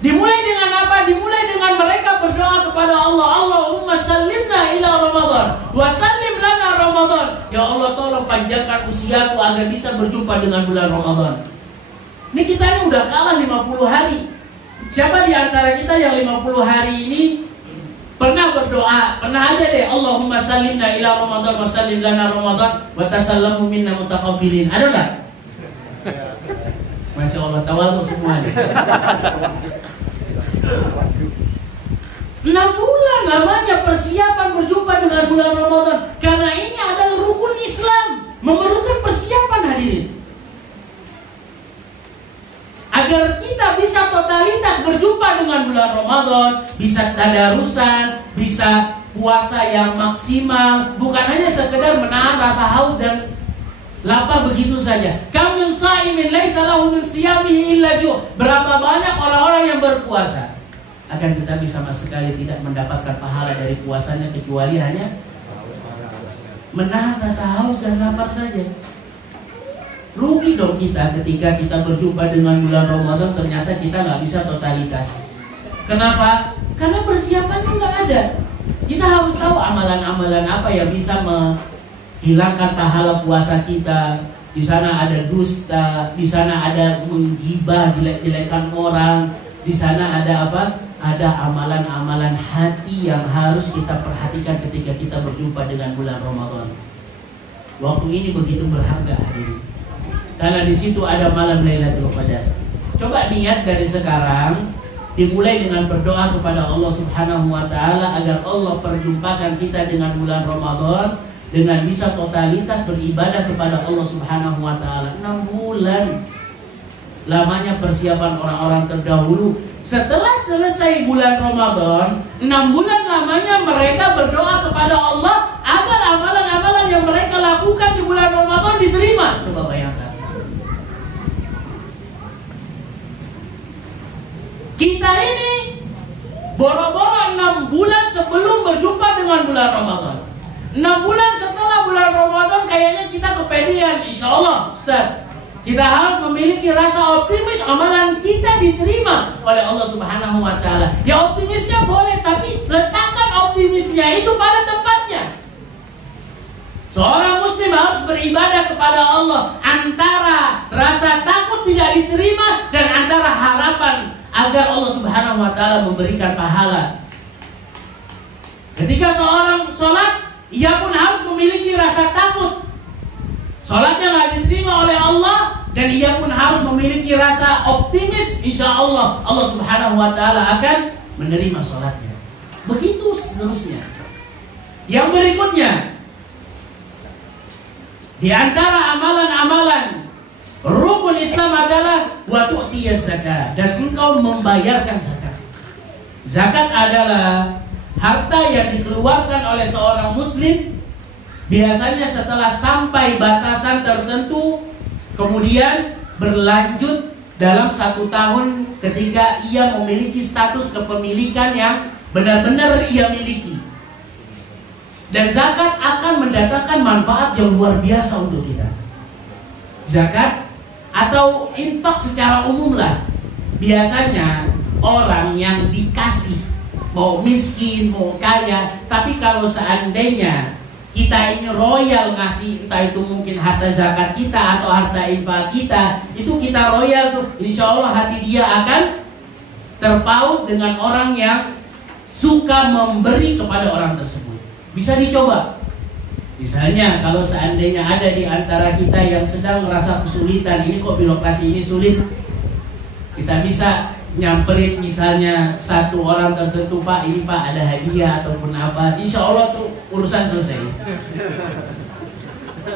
Dimulai dengan apa? maka dimulai dengan mereka berdoa kepada Allah, Allahumma sallimna ila Ramadan wa sallim lana Ramadan. Ya Allah, tolong panjangkan usiaku agar bisa berjumpa dengan bulan Ramadan. Ini kita ini udah kalah 50 hari. Siapa di antara kita yang 50 hari ini pernah berdoa? Pernah aja deh, Allahumma sallimna ila Ramadan wa sallim lana Ramadan wa tasallamu minna mutaqabbilin. Ada enggak? Masya Allah, tawadhu semuanya. 6 bulan lamanya persiapan berjumpa dengan bulan Ramadan. Karena ini adalah rukun Islam, memerlukan persiapan hadirin. Agar kita bisa totalitas berjumpa dengan bulan Ramadan, bisa tadarusan, bisa puasa yang maksimal, bukan hanya sekedar menahan rasa haus dan lapar begitu saja. Kam min shaimin laisa lahu min siyamihi illa ju'. Berapa banyak orang-orang yang berpuasa, akan tetapi sama sekali tidak mendapatkan pahala dari puasanya kecuali hanya menahan rasa haus dan lapar saja. Rugi dong kita ketika kita berjumpa dengan bulan Ramadan ternyata kita nggak bisa totalitas. Kenapa? Karena persiapannya nggak ada. Kita harus tahu amalan-amalan apa yang bisa menghilangkan pahala puasa kita. Di sana ada dusta, di sana ada menggibah, jelek-jelekan orang, di sana ada apa? Ada amalan-amalan hati yang harus kita perhatikan ketika kita berjumpa dengan bulan Ramadan. Waktu ini begitu berharga hadirin. Karena di situ ada malam Lailatul Qadar. Coba niat dari sekarang, dimulai dengan berdoa kepada Allah Subhanahu wa taala agar Allah perjumpakan kita dengan bulan Ramadan dengan bisa totalitas beribadah kepada Allah Subhanahu wa taala. 6 bulan lamanya persiapan orang-orang terdahulu. Setelah selesai bulan Ramadan, 6 bulan lamanya mereka berdoa kepada Allah agar amalan-amalan yang mereka lakukan di bulan Ramadan diterima. Coba bayangkan. Kita ini boro-boro 6 bulan sebelum berjumpa dengan bulan Ramadan. 6 bulan setelah bulan Ramadan kayaknya kita kepedean. Insya Allah Ustaz, kita harus memiliki rasa optimis amalan kita diterima oleh Allah Subhanahu wa taala. Ya optimisnya boleh, tapi letakkan optimisnya itu pada tempatnya. Seorang muslim harus beribadah kepada Allah antara rasa takut tidak diterima dan antara harapan agar Allah Subhanahu wa taala memberikan pahala. Ketika seorang sholat, ia pun harus memiliki rasa takut sholatnya nggak diterima oleh Allah, dan ia pun harus memiliki rasa optimis, insya Allah Allah Subhanahu wa taala akan menerima sholatnya. Begitu seterusnya. Yang berikutnya, di antara amalan-amalan rukun Islam adalah wa tu'tiyaz zakat, dan engkau membayarkan zakat. Zakat adalah harta yang dikeluarkan oleh seorang muslim biasanya setelah sampai batasan tertentu, kemudian berlanjut dalam 1 tahun ketika ia memiliki status kepemilikan yang benar-benar ia miliki. Dan zakat akan mendatangkan manfaat yang luar biasa untuk kita. Zakat atau infak secara umum lah, biasanya orang yang dikasih, mau miskin mau kaya, tapi kalau seandainya kita ini royal ngasih, entah itu mungkin harta zakat kita atau harta infak kita, itu kita royal tuh, insya Allah hati dia akan terpaut dengan orang yang suka memberi kepada orang tersebut. Bisa dicoba. Misalnya kalau seandainya ada di antara kita yang sedang merasa kesulitan, ini kok birokrasi ini sulit, kita bisa nyamperin misalnya satu orang tertentu, Pak ini Pak ada hadiah ataupun apa, insya Allah tuh urusan selesai.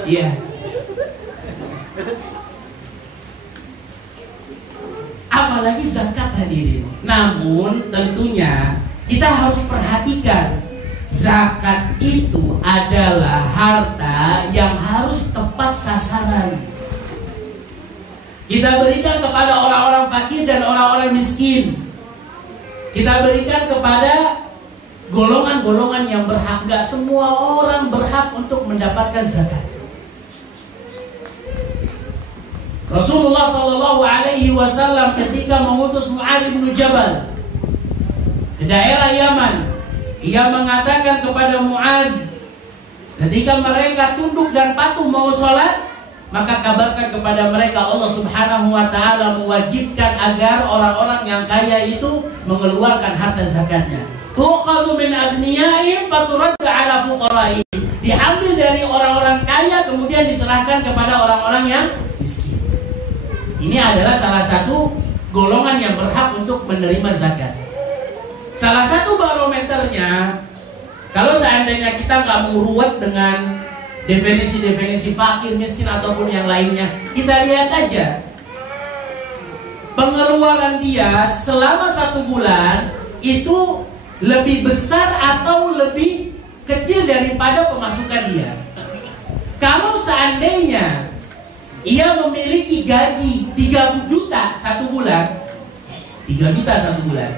Iya. Apalagi zakat hadirin. Namun tentunya kita harus perhatikan, zakat itu adalah harta yang harus tepat sasaran. Kita berikan kepada orang-orang fakir dan orang-orang miskin. Kita berikan kepada golongan-golongan yang berhak. Gak semua orang berhak untuk mendapatkan zakat. Rasulullah SAW ketika mengutus Mu'adz bin Jabal daerah Yaman. Ia mengatakan kepada Mu'adz, ketika mereka tunduk dan patuh mau sholat, maka kabarkan kepada mereka Allah Subhanahu wa ta'ala mewajibkan agar orang-orang yang kaya itu mengeluarkan harta zakatnya. Tuqadu min agniyaihim faturaddu ala fuqaraihim. Diambil dari orang-orang kaya kemudian diserahkan kepada orang-orang yang miskin. Ini adalah salah satu golongan yang berhak untuk menerima zakat. Salah satu barometernya, kalau seandainya kita nggak mau ruwet dengan definisi-definisi fakir, miskin ataupun yang lainnya, kita lihat aja pengeluaran dia selama 1 bulan itu lebih besar atau lebih kecil daripada pemasukan dia. Kalau seandainya ia memiliki gaji 3 juta 1 bulan, 3 juta 1 bulan,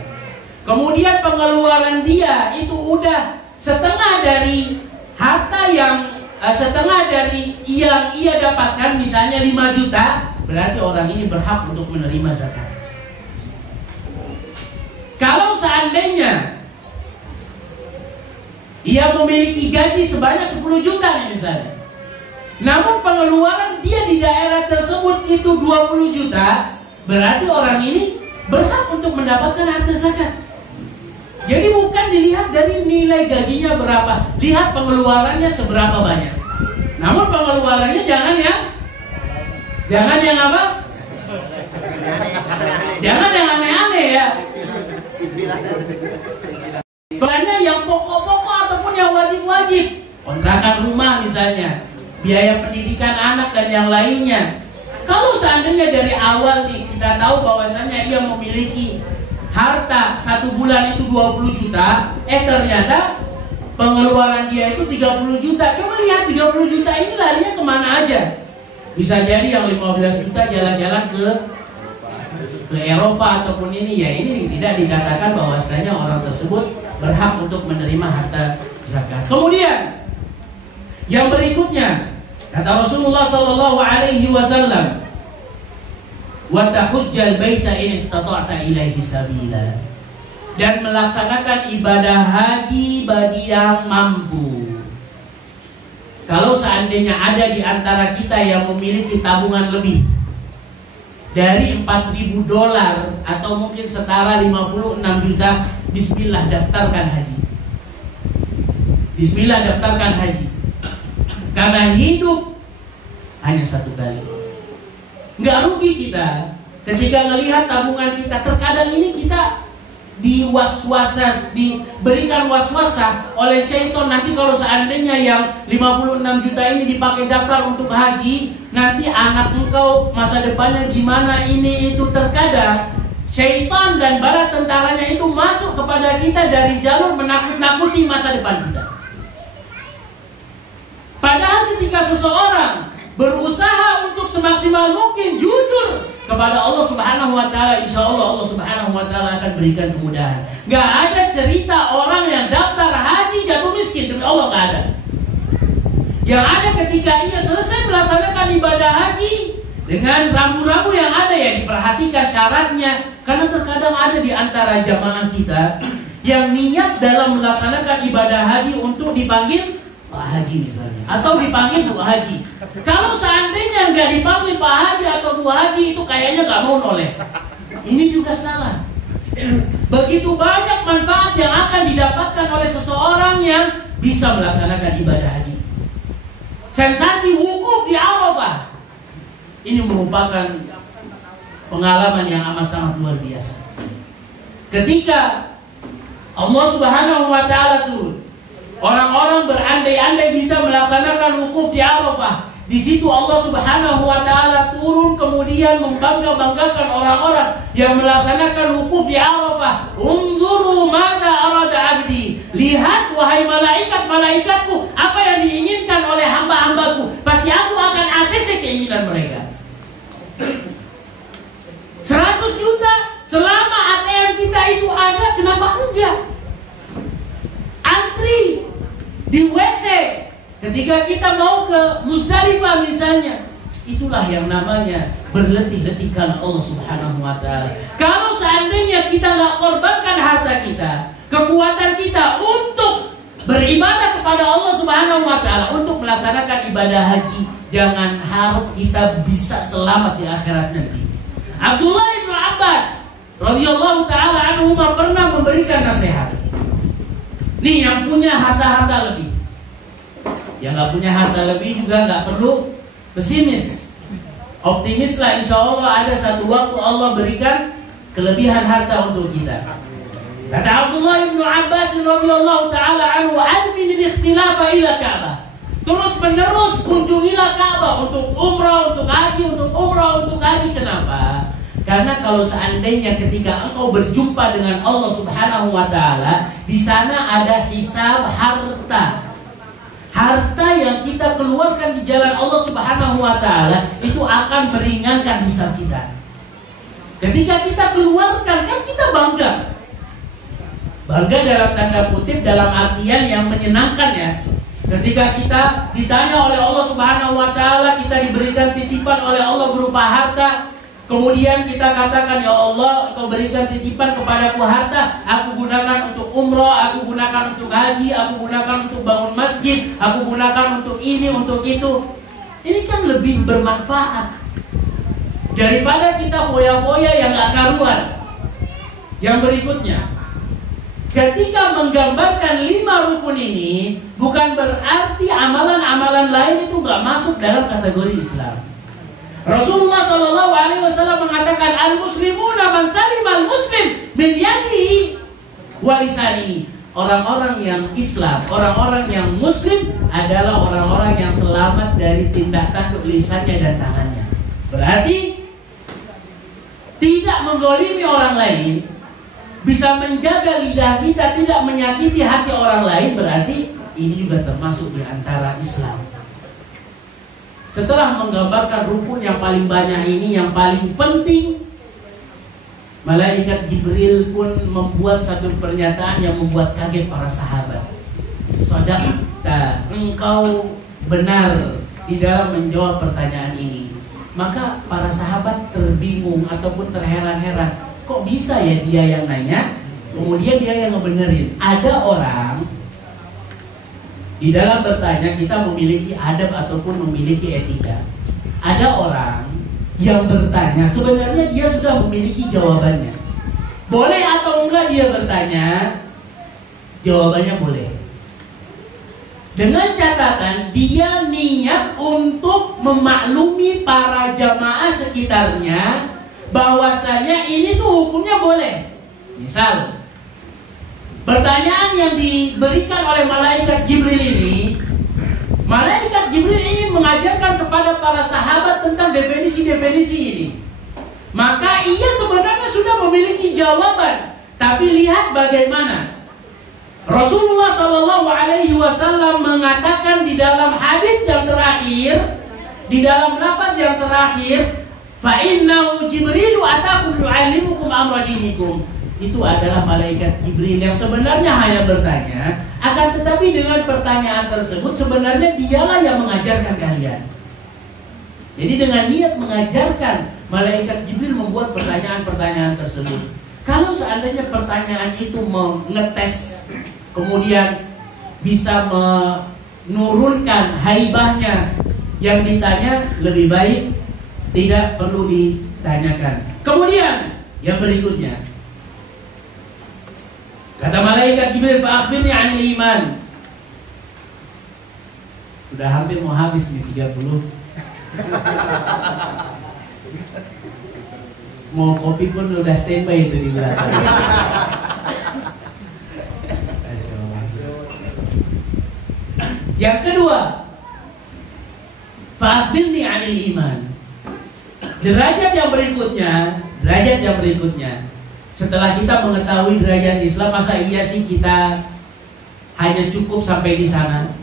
kemudian pengeluaran dia itu udah setengah dari harta setengah dari yang ia dapatkan, misalnya 5 juta, berarti orang ini berhak untuk menerima zakat. Kalau seandainya ia memiliki gaji sebanyak 10 juta nih misalnya, namun pengeluaran dia di daerah tersebut itu 20 juta, berarti orang ini berhak untuk mendapatkan harta zakat. Jadi bukan dilihat dari nilai gajinya berapa, lihat pengeluarannya seberapa banyak. Namun pengeluarannya jangan yang apa? Jangan yang aneh-aneh ya. Banyak yang pokok-pokok ataupun yang wajib-wajib. Kontrakan rumah misalnya, biaya pendidikan anak dan yang lainnya. Kalau seandainya dari awal nih kita tahu bahwasannya ia memiliki harta 1 bulan itu 20 juta, ternyata pengeluaran dia itu 30 juta. Coba lihat 30 juta ini larinya kemana aja. Bisa jadi yang 15 juta jalan-jalan ke Eropa ataupun ini, ya ini tidak dikatakan bahwasanya orang tersebut berhak untuk menerima harta zakat. Kemudian yang berikutnya kata Rasulullah sallallahu alaihi wasallam, wa tahujjal baita in istata'ta ilaihi sabila, dan melaksanakan ibadah haji bagi yang mampu. Kalau seandainya ada di antara kita yang memiliki tabungan lebih dari $4.000 atau mungkin setara 56 juta, bismillah daftarkan haji. Bismillah daftarkan haji. Karena hidup hanya 1 kali. Nggak rugi kita ketika melihat tabungan kita. Terkadang ini kita diberikan waswasa oleh syaitan. Nanti kalau seandainya yang 56 juta ini dipakai daftar untuk haji, nanti anak engkau masa depannya gimana, ini itu. Terkadang syaitan dan bala tentaranya itu masuk kepada kita dari jalur menakut-nakuti masa depan kita. Padahal ketika seseorang berusaha untuk semaksimal mungkin jujur kepada Allah Subhanahu wa ta'ala, insya Allah Allah Subhanahu wa ta'ala akan berikan kemudahan. Gak ada cerita orang yang daftar haji jatuh miskin, demi Allah gak ada. Yang ada ketika ia selesai melaksanakan ibadah haji, dengan rambu-rambu yang ada ya diperhatikan syaratnya. Karena terkadang ada di antara jamaah kita yang niat dalam melaksanakan ibadah haji untuk dipanggil Pak Haji misalnya, atau dipanggil Bu Haji. Kalau seandainya nggak dipanggil Pak Haji atau Bu Haji, itu kayaknya nggak mau noleh. Ini juga salah. Begitu banyak manfaat yang akan didapatkan oleh seseorang yang bisa melaksanakan ibadah haji. Sensasi wukuf di Arafah ini merupakan pengalaman yang amat sangat luar biasa. Ketika Allah Subhanahu wa ta'ala turun, orang-orang berandai-andai bisa melaksanakan wukuf di Arafah. Di situ Allah Subhanahu wa ta'ala turun kemudian membangga-banggakan orang-orang yang melaksanakan wukuf di Arafah. Unzuru mada arada abdi. Lihat wahai malaikat-malaikatku, apa yang diinginkan oleh hamba-hambaku. Pasti aku akan ACC keinginan mereka. 100 juta selama ATM kita itu ada, kenapa enggak? Antri di WC ketika kita mau ke Muzdalifah misalnya, itulah yang namanya berletih-letih karena Allah Subhanahu wa ta'ala. Kalau seandainya kita nggak korbankan harta kita, kekuatan kita untuk beribadah kepada Allah Subhanahu wa taala, untuk melaksanakan ibadah haji, jangan harap kita bisa selamat di akhirat nanti. Abdullah bin Abbas radhiyallahu taala anhu pernah memberikan nasihat. Nih yang punya harta-harta lebih. Yang nggak punya harta lebih juga nggak perlu pesimis. Optimislah, insya Allah ada satu waktu Allah berikan kelebihan harta untuk kita. Kata Abdullah bin Abbas radhiyallahu taala anhu, "Admin al-ikhtilafa ila Ka'bah." Terus menerus kunjungilah Ka'bah untuk umrah, untuk haji, untuk umrah, untuk haji. Kenapa? Karena kalau seandainya ketika engkau berjumpa dengan Allah Subhanahu wa taala, di sana ada hisab harta. Harta yang kita keluarkan di jalan Allah Subhanahu wa taala itu akan meringankan hisab kita. Ketika kita keluarkan, kan kita bangga. Bangga dalam tanda kutip, dalam artian yang menyenangkan ya. Ketika kita ditanya oleh Allah Subhanahu wa taala, kita diberikan titipan oleh Allah berupa harta, kemudian kita katakan, ya Allah, Engkau berikan titipan kepadaku harta, aku gunakan untuk umrah, aku gunakan untuk haji, aku gunakan untuk bangun masjid, aku gunakan untuk ini, untuk itu. Ini kan lebih bermanfaat daripada kita foya-foya yang gak karuan. Yang berikutnya, ketika menggambarkan 5 rukun ini, bukan berarti amalan-amalan lain itu gak masuk dalam kategori Islam. Rasulullah Shallallahu Alaihi Wasallam mengatakan, al-muslimuna man salimal muslim min yadihi wa lisanihi. Orang-orang yang Islam, orang-orang yang Muslim adalah orang-orang yang selamat dari tindak tanduk lisannya dan tangannya. Berarti tidak menggolimi orang lain, bisa menjaga lidah kita tidak menyakiti hati orang lain, berarti ini juga termasuk di antara Islam. Setelah menggambarkan rukun yang paling banyak ini, yang paling penting, malaikat Jibril pun membuat satu pernyataan yang membuat kaget para sahabat. Sadaqta, engkau benar di dalam menjawab pertanyaan ini. Maka para sahabat terbingung ataupun terheran-heran, kok bisa ya dia yang nanya, kemudian dia yang ngebenerin. Ada orang di dalam bertanya, kita memiliki adab ataupun memiliki etika. Ada orang yang bertanya, sebenarnya dia sudah memiliki jawabannya. Boleh atau enggak dia bertanya? Jawabannya boleh. Dengan catatan dia niat untuk memaklumi para jamaah sekitarnya bahwasanya ini tuh hukumnya boleh. Misal, pertanyaan yang diberikan oleh malaikat Jibril ini, malaikat Jibril ini mengajarkan kepada para sahabat tentang definisi-definisi ini. Maka ia sebenarnya sudah memiliki jawaban, tapi lihat bagaimana Rasulullah Shallallahu Alaihi Wasallam mengatakan di dalam hadis yang terakhir, di dalam lafaz yang terakhir, fa innahu Jibrilu atakum yu'allimukum amra dinikum. Itu adalah malaikat Jibril yang sebenarnya hanya bertanya, akan tetapi dengan pertanyaan tersebut sebenarnya dialah yang mengajarkan kalian. Jadi dengan niat mengajarkan, malaikat Jibril membuat pertanyaan-pertanyaan tersebut. Kalau seandainya pertanyaan itu mengetes, kemudian bisa menurunkan haibahnya yang ditanya, lebih baik tidak perlu ditanyakan. Kemudian yang berikutnya, kata malaikat Jibril, fa'akhbirni 'anil iman. Sudah hampir mau habis nih 30. Mau kopi pun udah standby itu di belakang. Yang kedua, fa'akhbirni 'anil iman. Derajat yang berikutnya, setelah kita mengetahui derajat Islam, masa iya sih kita hanya cukup sampai di sana?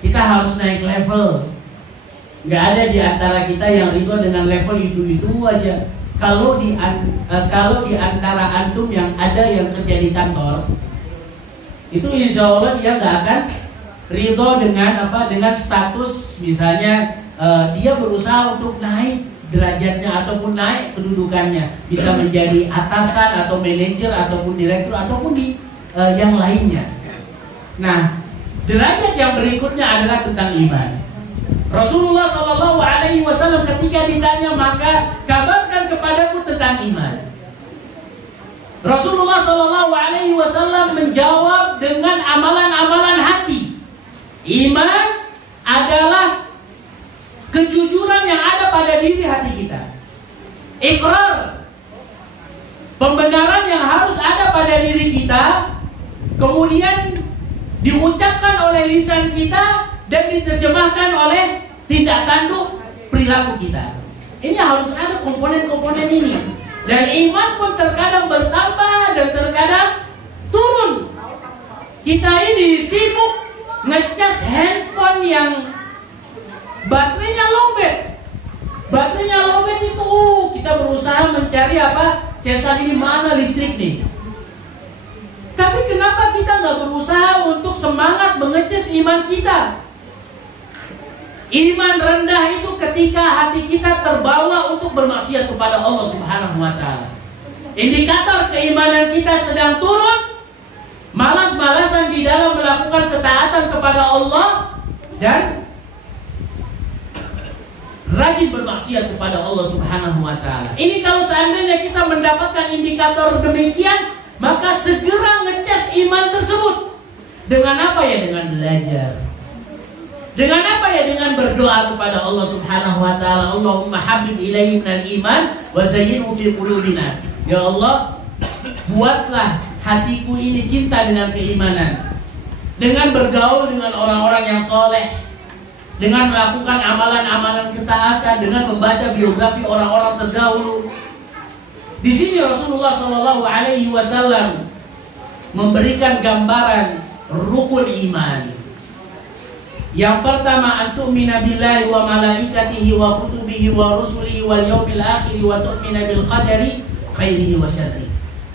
Kita harus naik level. Nggak ada di antara kita yang ridho dengan level itu aja. Kalau di antara antum yang ada yang kerja di kantor, itu insya Allah dia nggak akan ridho dengan dengan status, misalnya dia berusaha untuk naik derajatnya ataupun naik kedudukannya, bisa menjadi atasan atau manajer ataupun direktur ataupun yang lainnya. Nah, derajat yang berikutnya adalah tentang iman. Rasulullah SAW ketika ditanya, maka kabarkan kepadaku tentang iman. Rasulullah SAW menjawab dengan amalan-amalan hati. Iman adalah kejujuran yang ada pada diri hati kita. Iqrar, pembenaran yang harus ada pada diri kita, kemudian diucapkan oleh lisan kita dan diterjemahkan oleh tindak tanduk perilaku kita. Ini harus ada komponen-komponen ini. Dan iman pun terkadang bertambah dan terkadang turun. Kita ini sibuk ngecas handphone yang baterainya lowbat. Baterainya lowbat itu kita berusaha mencari casan ini mana listrik nih. Tapi kenapa kita nggak berusaha untuk semangat mengecas iman kita? Iman rendah itu ketika hati kita terbawa untuk bermaksiat kepada Allah Subhanahu wa Ta'ala. Indikator keimanan kita sedang turun, malas-malasan di dalam melakukan ketaatan kepada Allah, dan rajin bermaksiat kepada Allah Subhanahu wa Ta'ala. Ini kalau seandainya kita mendapatkan indikator demikian, maka segera ngecas iman tersebut. Dengan apa ya? Dengan belajar. Dengan apa ya? Dengan berdoa kepada Allah Subhanahu wa Ta'ala. Allahumma habib ilaihi minal iman wa zayyinhu fi qulubina. Ya Allah, buatlah hatiku ini cinta dengan keimanan, dengan bergaul dengan orang-orang yang soleh, dengan melakukan amalan-amalan ketaatan, dengan membaca biografi orang-orang terdahulu. Di sini Rasulullah SAW memberikan gambaran rukun iman. Yang pertama, antu'mina billahi wa malaikatihi wa kutubihi wa rusulihi wal yaumil akhir wa tu'mina bil qadari khairihi wa syarrihi.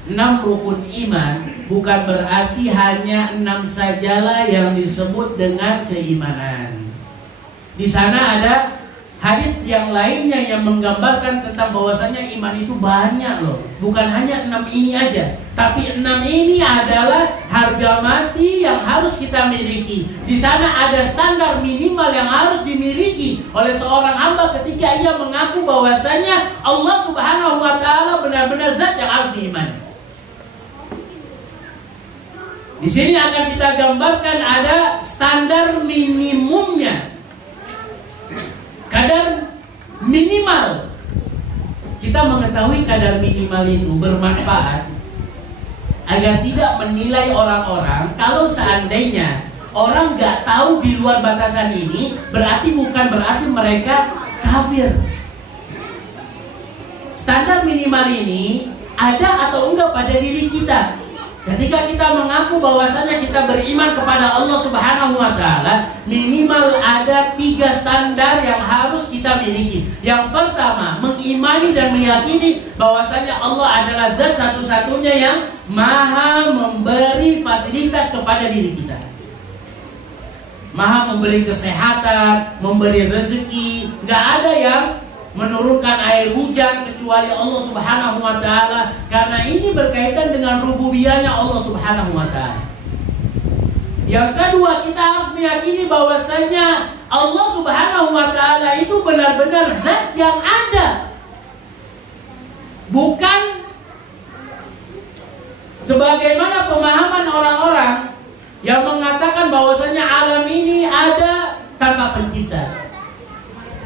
6 rukun iman bukan berarti hanya 6 sajalah yang disebut dengan keimanan. Di sana ada hadis yang lainnya yang menggambarkan tentang bahwasanya iman itu banyak loh. Bukan hanya 6 ini aja, tapi 6 ini adalah harga mati yang harus kita miliki. Di sana ada standar minimal yang harus dimiliki oleh seorang hamba ketika ia mengaku bahwasanya Allah Subhanahu wa Ta'ala benar-benar zat yang harus diimani. Di sini akan kita gambarkan ada standar minimumnya. Kadar minimal. Kita mengetahui kadar minimal itu bermanfaat agar tidak menilai orang-orang. Kalau seandainya orang nggak tahu di luar batasan ini, bukan berarti mereka kafir. Standar minimal ini ada atau enggak pada diri kita. Ketika kita mengaku bahwasanya kita beriman kepada Allah Subhanahu wa Ta'ala, minimal ada 3 standar yang harus kita miliki. Yang pertama, mengimani dan meyakini bahwasanya Allah adalah zat satu-satunya yang maha memberi fasilitas kepada diri kita. Maha memberi kesehatan, memberi rezeki. Gak ada yang menurunkan air hujan kecuali Allah Subhanahu wa Ta'ala, karena ini berkaitan dengan rububiyahnya Allah Subhanahu wa Ta'ala. Yang kedua, kita harus meyakini bahwasanya Allah Subhanahu wa Ta'ala itu benar-benar zat yang ada, bukan sebagaimana pemahaman orang-orang yang mengatakan bahwasanya alam ini ada tanpa pencipta.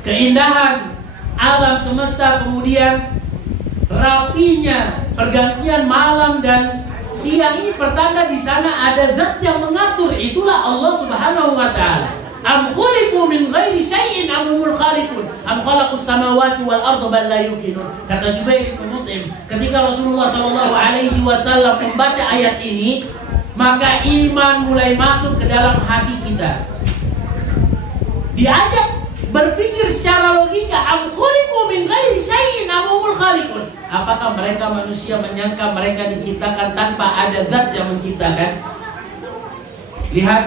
Keindahan alam semesta, kemudian rapinya pergantian malam dan siang ini pertanda di sana ada zat yang mengatur. Itulah Allah Subhanahu wa Ta'ala. Am khuliqu min ghairi syai'in am humul khaliqun am khalaqus samawati wal arda bal la yuqinun. Kata Jubair bin Mut'im, ketika Rasulullah SAW membaca ayat ini, maka iman mulai masuk ke dalam hati kita. Diajak berpikir secara logika, am khuliqu min ghairi syai'in am humul khaliqun. Apakah mereka manusia menyangka mereka diciptakan tanpa ada zat yang menciptakan? Lihat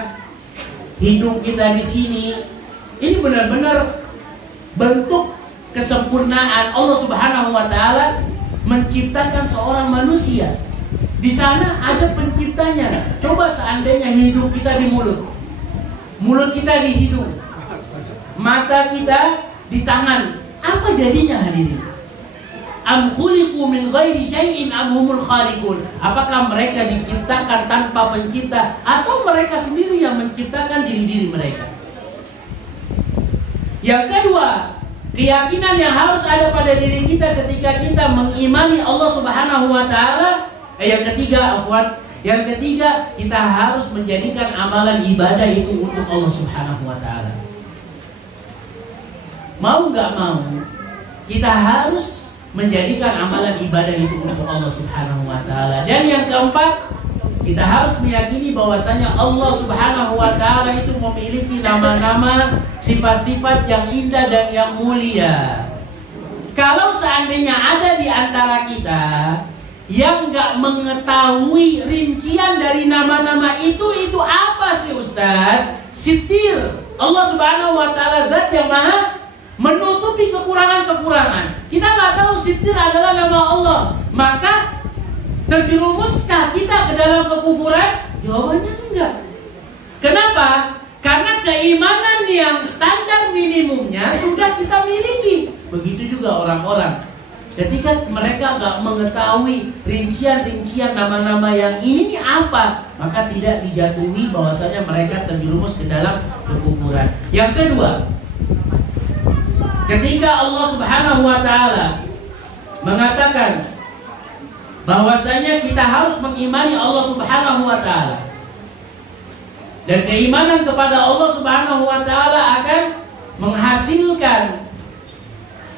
hidung kita di sini. Ini benar-benar bentuk kesempurnaan Allah Subhanahu wa Ta'ala menciptakan seorang manusia. Di sana ada penciptanya. Coba seandainya hidup kita di mulut, mulut kita di hidung, mata kita di tangan, apa jadinya hadirin? Am khuliqu min ghairi syai'in am humul khaliqun? Apakah mereka diciptakan tanpa pencipta atau mereka sendiri yang menciptakan diri-diri mereka? Yang kedua, keyakinan yang harus ada pada diri kita ketika kita mengimani Allah Subhanahu wa taala. Yang ketiga, kita harus menjadikan amalan ibadah itu untuk Allah Subhanahu wa taala. Mau nggak mau, kita harus menjadikan amalan ibadah itu untuk Allah Subhanahu wa taala. Dan yang keempat, kita harus meyakini bahwasanya Allah Subhanahu wa taala itu memiliki nama-nama, sifat-sifat yang indah dan yang mulia. Kalau seandainya ada di antara kita yang nggak mengetahui rincian dari nama-nama itu apa sih Ustadz? Sitir. Allah Subhanahu wa taala zat yang maha menutupi kekurangan-kekurangan. Kita nggak tahu sitir adalah nama Allah, maka terjerumuskah kita ke dalam kekufuran? Jawabannya enggak. Kenapa? Karena keimanan yang standar minimumnya sudah kita miliki. Begitu juga orang-orang. Ketika mereka nggak mengetahui rincian-rincian nama-nama yang ini apa, maka tidak dijatuhi bahwasanya mereka terjerumus ke dalam kekufuran. Yang kedua, ketika Allah Subhanahu wa taala mengatakan bahwasanya kita harus mengimani Allah Subhanahu wa taala, dan keimanan kepada Allah Subhanahu wa taala akan menghasilkan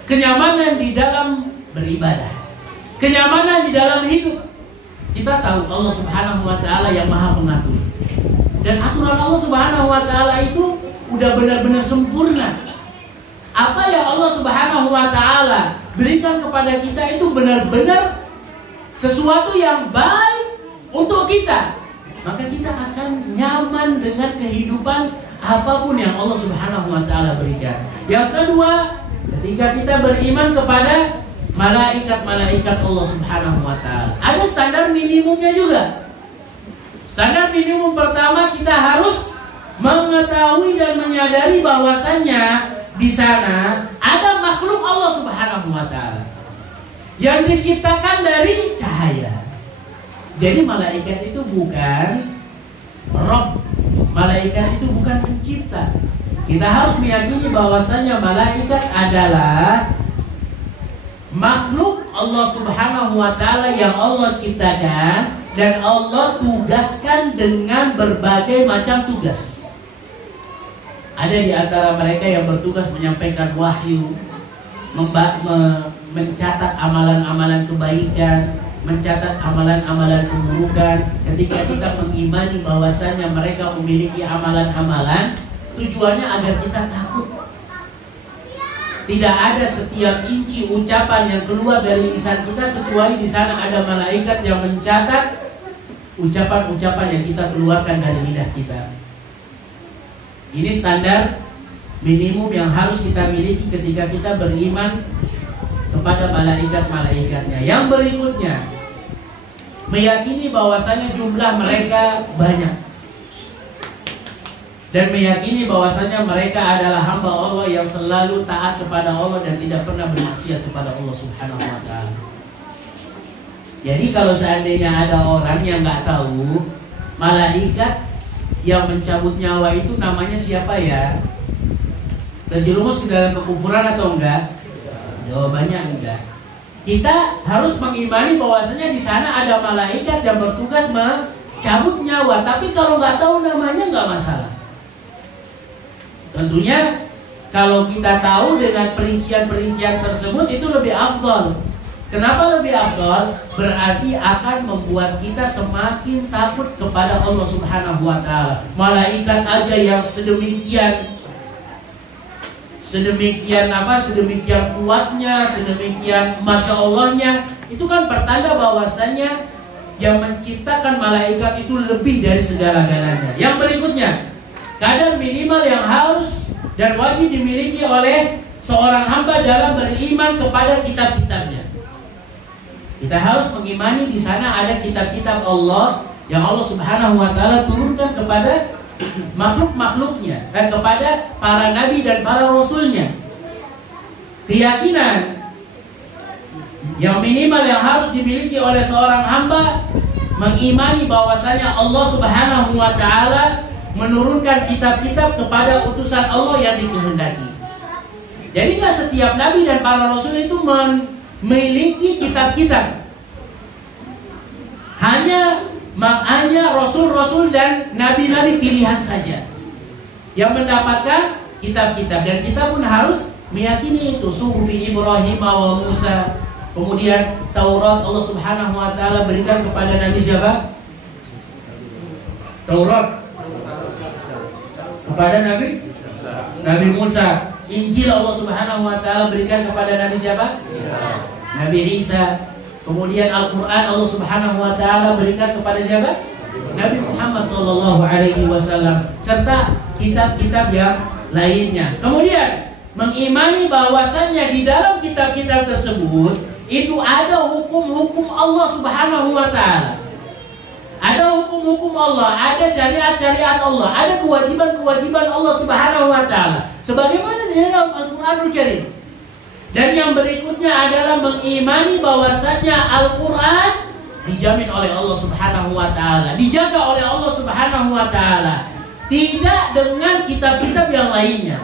kenyamanan di dalam beribadah, kenyamanan di dalam hidup. Kita tahu Allah Subhanahu wa taala yang maha mengatur, dan aturan Allah Subhanahu wa taala itu udah benar-benar sempurna. Apa yang Allah Subhanahu wa taala berikan kepada kita itu benar-benar sesuatu yang baik untuk kita. Maka kita akan nyaman dengan kehidupan apapun yang Allah Subhanahu wa taala berikan. Yang kedua, ketika kita beriman kepada malaikat-malaikat Allah Subhanahu wa taala, ada standar minimumnya juga. Standar minimum pertama, kita harus mengetahui dan menyadari bahwasannya di sana ada makhluk Allah Subhanahu wa taala yang diciptakan dari cahaya. Jadi malaikat itu bukan Rabb, malaikat itu bukan pencipta. Kita harus meyakini bahwasannya malaikat adalah makhluk Allah Subhanahu wa taala yang Allah ciptakan dan Allah tugaskan dengan berbagai macam tugas. Ada di antara mereka yang bertugas menyampaikan wahyu, mencatat amalan-amalan kebaikan, mencatat amalan-amalan keburukan. Ketika kita mengimani bahwasanya mereka memiliki amalan-amalan, tujuannya agar kita takut. Tidak ada setiap inci ucapan yang keluar dari lisan kita kecuali di sana ada malaikat yang mencatat ucapan-ucapan yang kita keluarkan dari lidah kita. Ini standar minimum yang harus kita miliki ketika kita beriman kepada malaikat-malaikatnya. Yang berikutnya, meyakini bahwasanya jumlah mereka banyak, dan meyakini bahwasanya mereka adalah hamba Allah yang selalu taat kepada Allah dan tidak pernah bermaksiat kepada Allah Subhanahu wa taala. Jadi kalau seandainya ada orang yang nggak tahu malaikat yang mencabut nyawa itu namanya siapa ya, terjerumus ke dalam kekufuran atau enggak? Jawabannya enggak. Kita harus mengimani bahwasanya di sana ada malaikat yang bertugas mencabut nyawa, tapi kalau nggak tahu namanya nggak masalah. Tentunya kalau kita tahu dengan perincian-perincian tersebut itu lebih afdal. Kenapa lebih afdal? Berarti akan membuat kita semakin takut kepada Allah Subhanahu wa taala. Malaikat aja yang sedemikian kuatnya, sedemikian masya Allahnya, itu kan pertanda bahwasanya yang menciptakan malaikat itu lebih dari segala-galanya. Yang berikutnya, kadar minimal yang harus dan wajib dimiliki oleh seorang hamba dalam beriman kepada kitab-kitabnya. Kita harus mengimani di sana ada kitab-kitab Allah yang Allah Subhanahu wa taala turunkan kepada makhluk-makhluknya dan kepada para nabi dan para rasulnya. Keyakinan yang minimal yang harus dimiliki oleh seorang hamba, mengimani bahwasanya Allah Subhanahu wa taala menurunkan kitab-kitab kepada utusan Allah yang dikehendaki. Jadi nggak setiap nabi dan para rasul itu memiliki kitab-kitab. Hanya rasul-rasul dan nabi-nabi pilihan saja yang mendapatkan kitab-kitab, dan kita pun harus meyakini itu. Suhufi Ibrahim wa Musa. Kemudian Taurat Allah Subhanahu wa taala berikan kepada Nabi siapa? Taurat kepada Nabi Musa. Injil Allah Subhanahu wa taala berikan kepada Nabi siapa? Nabi Isa. Kemudian Al-Quran Allah Subhanahu wa taala berikan kepada siapa? Nabi Muhammad sallallahu alaihi wasallam, serta kitab-kitab yang lainnya. Kemudian mengimani bahwasannya di dalam kitab-kitab tersebut itu ada hukum-hukum Allah Subhanahu wa taala. Ada hukum-hukum Allah, ada syariat-syariat Allah, ada kewajiban-kewajiban Allah Subhanahu wa taala sebagaimana di dalam Al-Qur'anul Karim. Dan yang berikutnya adalah mengimani bahwasannya Al-Quran dijamin oleh Allah Subhanahu wa taala, dijaga oleh Allah Subhanahu wa taala, tidak dengan kitab-kitab yang lainnya.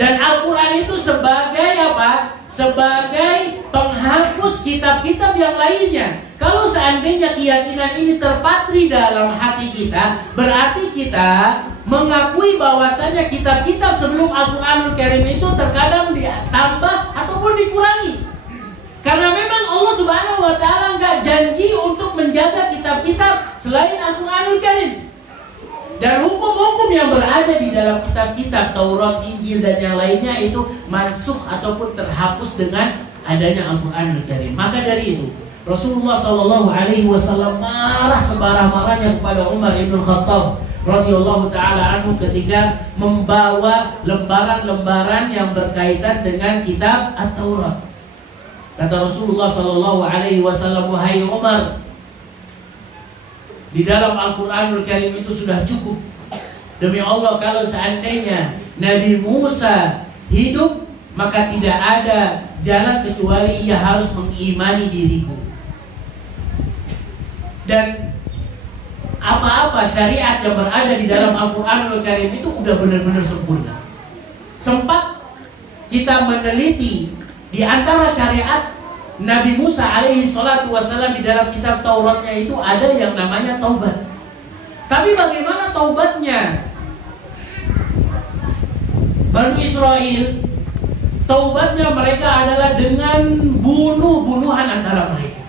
Dan Al-Quran itu sebagai apa? Sebagai penghapus kitab-kitab yang lainnya. Kalau seandainya keyakinan ini terpatri dalam hati kita, berarti kita mengakui bahwasanya kitab-kitab sebelum Al-Quranul Karim itu terkadang ditambah ataupun dikurangi. Karena memang Allah Subhanahu wa taala nggak janji untuk menjaga kitab-kitab selain Al-Quranul Karim. Dan hukum-hukum yang berada di dalam kitab-kitab Taurat, Injil dan yang lainnya itu mansukh ataupun terhapus dengan adanya Al-Quranul Karim. Maka dari itu Rasulullah Shallallahu Alaihi Wasallam marah semarah-marahnya kepada Umar ibn Khattab radhiyallahu taala anhu ketika membawa lembaran-lembaran yang berkaitan dengan kitab At-Taurat. Kata Rasulullah Shallallahu Alaihi Wasallam, wahai Umar, di dalam Al-Quranul Karim itu sudah cukup. Demi Allah, kalau seandainya Nabi Musa hidup, maka tidak ada jalan kecuali ia harus mengimani diriku. Dan apa-apa syariat yang berada di dalam Al-Quranul Karim itu udah benar-benar sempurna. Sempat kita meneliti di antara syariat Nabi Musa alaihi salatu wassalam di dalam kitab Tauratnya itu ada yang namanya taubat. Tapi bagaimana taubatnya Bani Israel? Taubatnya mereka adalah dengan bunuh-bunuhan antara mereka.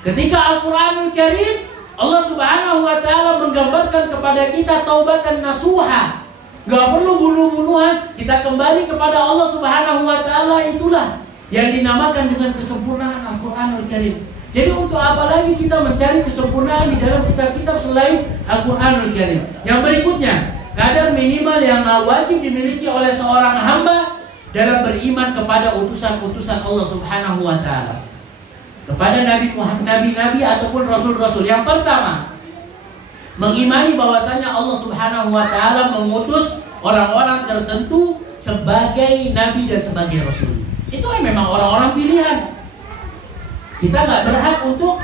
Ketika Al-Quranul Karim Allah Subhanahu wa taala menggambarkan kepada kita taubatan nasuha, gak perlu bunuh-bunuhan, kita kembali kepada Allah Subhanahu wa taala, itulah yang dinamakan dengan kesempurnaan Al-Quranul Karim. Jadi untuk apa lagi kita mencari kesempurnaan di dalam kitab-kitab selain Al-Quranul Karim? Yang berikutnya, kadar minimal yang wajib dimiliki oleh seorang hamba dalam beriman kepada utusan-utusan Allah Subhanahu wa taala, kepada nabi-nabi ataupun rasul-rasul. Yang pertama, mengimani bahwasanya Allah Subhanahu wa taala mengutus orang-orang tertentu sebagai nabi dan sebagai rasul. Itu memang orang-orang pilihan. Kita nggak berhak untuk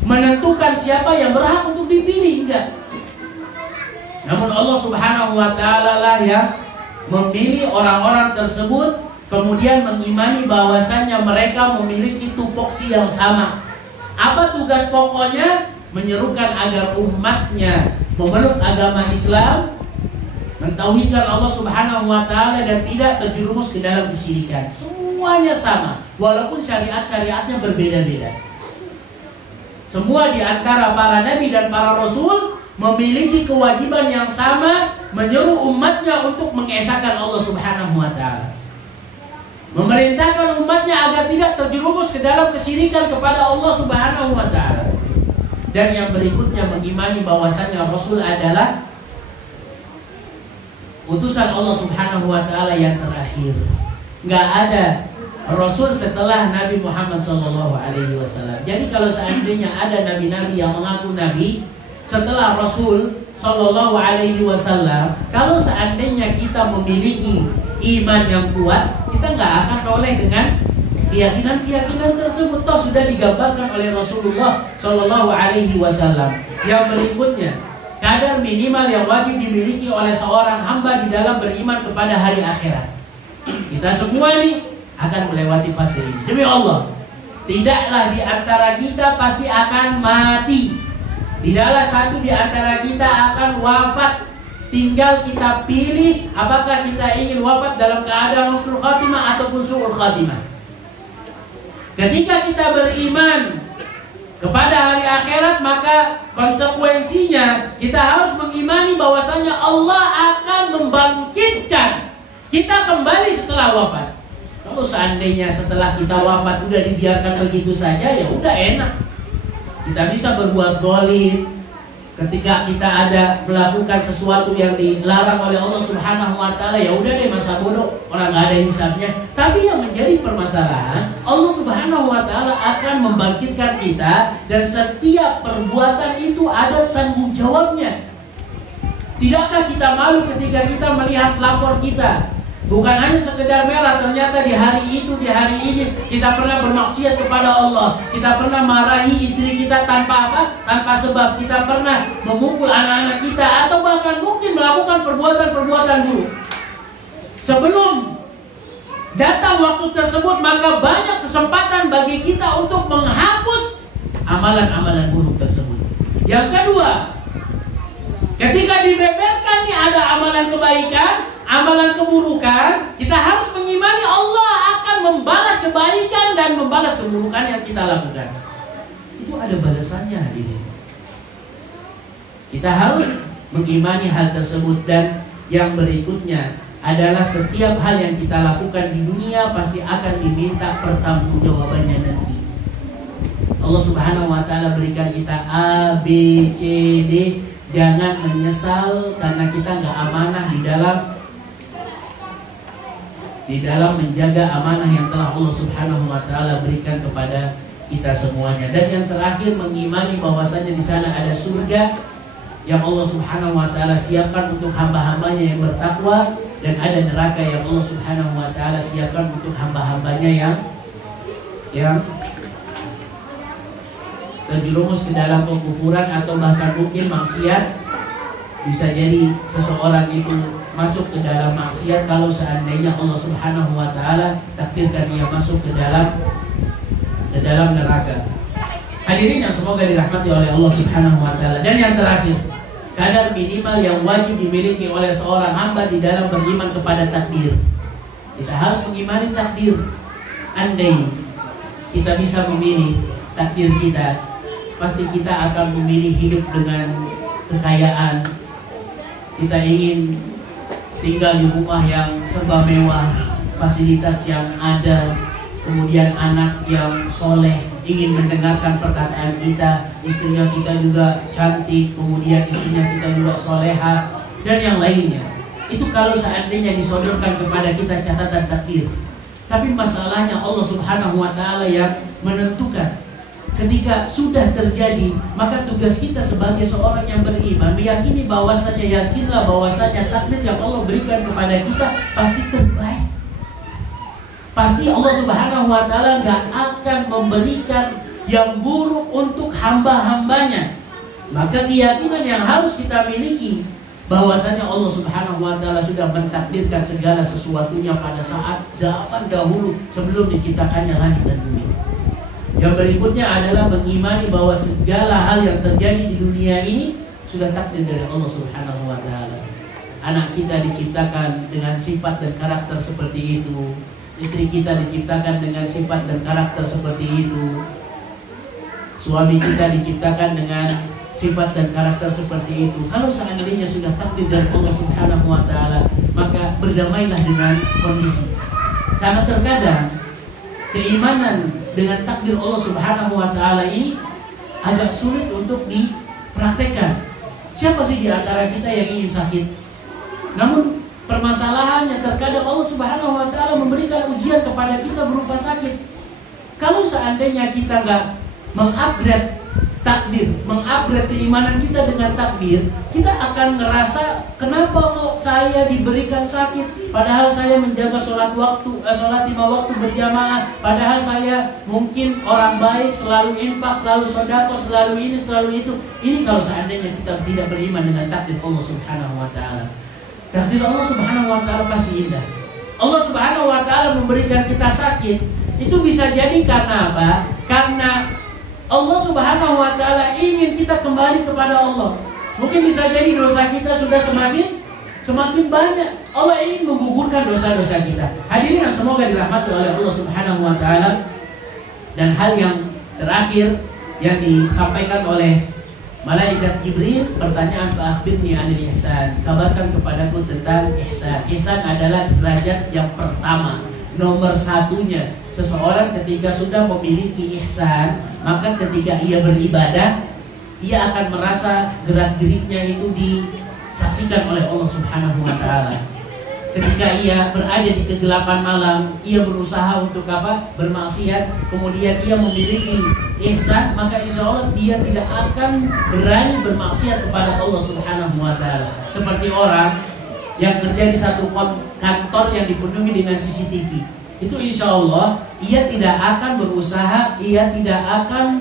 menentukan siapa yang berhak untuk dipilih, enggak. Namun Allah Subhanahu wa taala lah yang memilih orang-orang tersebut, kemudian mengimani bahwasannya mereka memiliki tupoksi yang sama. Apa tugas pokoknya? Menyerukan agar umatnya memeluk agama Islam, mentauhidkan Allah Subhanahu wa taala dan tidak terjerumus ke dalam kesyirikan. Semuanya sama, walaupun syariat-syariatnya berbeda-beda. Semua di antara para nabi dan para rasul memiliki kewajiban yang sama, menyuruh umatnya untuk mengesahkan Allah Subhanahu wa taala, memerintahkan umatnya agar tidak terjerumus ke dalam kesyirikan kepada Allah Subhanahu wa taala. Dan yang berikutnya mengimani bahwasannya Rasul adalah utusan Allah Subhanahu wa taala yang terakhir. Nggak ada Rasul setelah Nabi Muhammad SAW. Jadi kalau seandainya ada nabi-nabi yang mengaku nabi setelah Rasul SAW, kalau seandainya kita memiliki iman yang kuat, kita nggak akan oleh dengan keyakinan tersebut. Toh sudah digambarkan oleh Rasulullah SAW. Yang berikutnya, kadar minimal yang wajib dimiliki oleh seorang hamba di dalam beriman kepada hari akhirat. Kita semua nih akan melewati fase ini. Demi Allah, tidaklah di antara kita pasti akan mati. Tidaklah satu di antara kita akan wafat. Tinggal kita pilih apakah kita ingin wafat dalam keadaan husnul khatimah ataupun su'ul khatimah. Ketika kita beriman kepada hari akhirat, maka konsekuensinya kita harus mengimani bahwasanya Allah akan membangkitkan kita kembali setelah wafat. Kalau seandainya setelah kita wafat udah dibiarkan begitu saja, ya udah enak. Kita bisa berbuat zalim ketika kita ada melakukan sesuatu yang dilarang oleh Allah Subhanahu wa taala, ya udah deh, masa bodoh, orang nggak ada hisabnya. Tapi yang menjadi permasalahan, Allah Subhanahu wa taala akan membangkitkan kita dan setiap perbuatan itu ada tanggung jawabnya. Tidakkah kita malu ketika kita melihat lapor kita? Bukan hanya sekedar merah, ternyata di hari itu, di hari ini kita pernah bermaksiat kepada Allah. Kita pernah marahi istri kita tanpa apa? Tanpa sebab. Kita pernah memukul anak-anak kita, atau bahkan mungkin melakukan perbuatan-perbuatan buruk. Sebelum datang waktu tersebut, maka banyak kesempatan bagi kita untuk menghapus amalan-amalan buruk tersebut. Yang kedua, ketika dibeberkan nih ada amalan kebaikan, amalan keburukan, kita harus mengimani Allah akan membalas kebaikan dan membalas keburukan yang kita lakukan. Itu ada balasannya, hadirin. Kita harus mengimani hal tersebut. Dan yang berikutnya adalah setiap hal yang kita lakukan di dunia pasti akan diminta pertanggungjawabannya nanti. Allah Subhanahu wa taala berikan kita A, B, C, D. Jangan menyesal karena kita nggak amanah di dalam menjaga amanah yang telah Allah Subhanahu wa taala berikan kepada kita semuanya. Dan yang terakhir, mengimani bahwasanya di sana ada surga yang Allah Subhanahu wa taala siapkan untuk hamba-hambanya yang bertakwa, dan ada neraka yang Allah Subhanahu wa taala siapkan untuk hamba-hambanya yang terjerumus ke dalam kekufuran atau bahkan mungkin maksiat. Bisa jadi seseorang itu masuk ke dalam maksiat kalau seandainya Allah Subhanahu wa taala takdirkan dia masuk ke dalam neraka. Hadirin yang semoga dirahmati oleh Allah Subhanahu wa taala. Dan yang terakhir, kadar minimal yang wajib dimiliki oleh seorang hamba di dalam beriman kepada takdir. Kita harus mengimani takdir. Andai kita bisa memilih takdir kita, pasti kita akan memilih hidup dengan kekayaan. Kita ingin tinggal di rumah yang serba mewah, fasilitas yang ada, kemudian anak yang soleh, ingin mendengarkan perkataan kita, istrinya kita juga cantik, kemudian istrinya kita juga soleha, dan yang lainnya. Itu kalau seandainya disodorkan kepada kita catatan takdir. Tapi masalahnya Allah Subhanahu wa taala yang menentukan. Ketika sudah terjadi, maka tugas kita sebagai seorang yang beriman meyakini bahwasanya, yakinlah bahwasanya takdir yang Allah berikan kepada kita pasti terbaik. Pasti Allah Subhanahu wa taala gak akan memberikan yang buruk untuk hamba-hambanya. Maka keyakinan yang harus kita miliki bahwasanya Allah Subhanahu wa taala sudah mentakdirkan segala sesuatunya pada saat zaman dahulu sebelum diciptakannya langit dan bumi. Yang berikutnya adalah mengimani bahwa segala hal yang terjadi di dunia ini sudah takdir dari Allah Subhanahu wa taala. Anak kita diciptakan dengan sifat dan karakter seperti itu. Istri kita diciptakan dengan sifat dan karakter seperti itu. Suami kita diciptakan dengan sifat dan karakter seperti itu. Kalau seandainya sudah takdir dari Allah Subhanahu wa taala, maka berdamailah dengan kondisi. Karena terkadang keimanan dengan takdir Allah Subhanahu wa taala ini agak sulit untuk dipraktekkan. Siapa sih di antara kita yang ingin sakit? Namun permasalahannya terkadang Allah Subhanahu wa Ta'ala memberikan ujian kepada kita berupa sakit. Kalau seandainya kita nggak mengupgrade takdir, mengupgrade keimanan kita dengan takdir, kita akan ngerasa kenapa kok saya diberikan sakit, padahal saya menjaga sholat 5 waktu berjamaah, padahal saya mungkin orang baik, selalu infak, selalu sedekah, selalu ini, selalu itu. Ini kalau seandainya kita tidak beriman dengan takdir Allah Subhanahu wa Ta'ala. Takdir Allah Subhanahu wa Ta'ala pasti indah. Allah Subhanahu wa Ta'ala memberikan kita sakit, itu bisa jadi karena apa? Karena Allah Subhanahu wa Ta'ala ingin kita kembali kepada Allah. Mungkin bisa jadi dosa kita sudah semakin banyak. Allah ingin menggugurkan dosa-dosa kita. Hadirin yang semoga dirahmati oleh Allah Subhanahu wa Ta'ala. Dan hal yang terakhir yang disampaikan oleh malaikat Jibril, pertanyaan akhirnya anil ihsan. Kabarkan kepadaku tentang ihsan. Ihsan adalah derajat yang pertama, nomor satunya. Seseorang ketika sudah memiliki ihsan, maka ketika ia beribadah, ia akan merasa gerak-geriknya itu disaksikan oleh Allah Subhanahu wa Ta'ala. Ketika ia berada di kegelapan malam, ia berusaha untuk apa? Bermaksiat, kemudian ia memiliki ihsan, maka insya Allah dia tidak akan berani bermaksiat kepada Allah Subhanahu wa Ta'ala. Seperti orang yang kerja di satu kantor yang dipenuhi dengan CCTV. Itu insya Allah ia tidak akan berusaha, ia tidak akan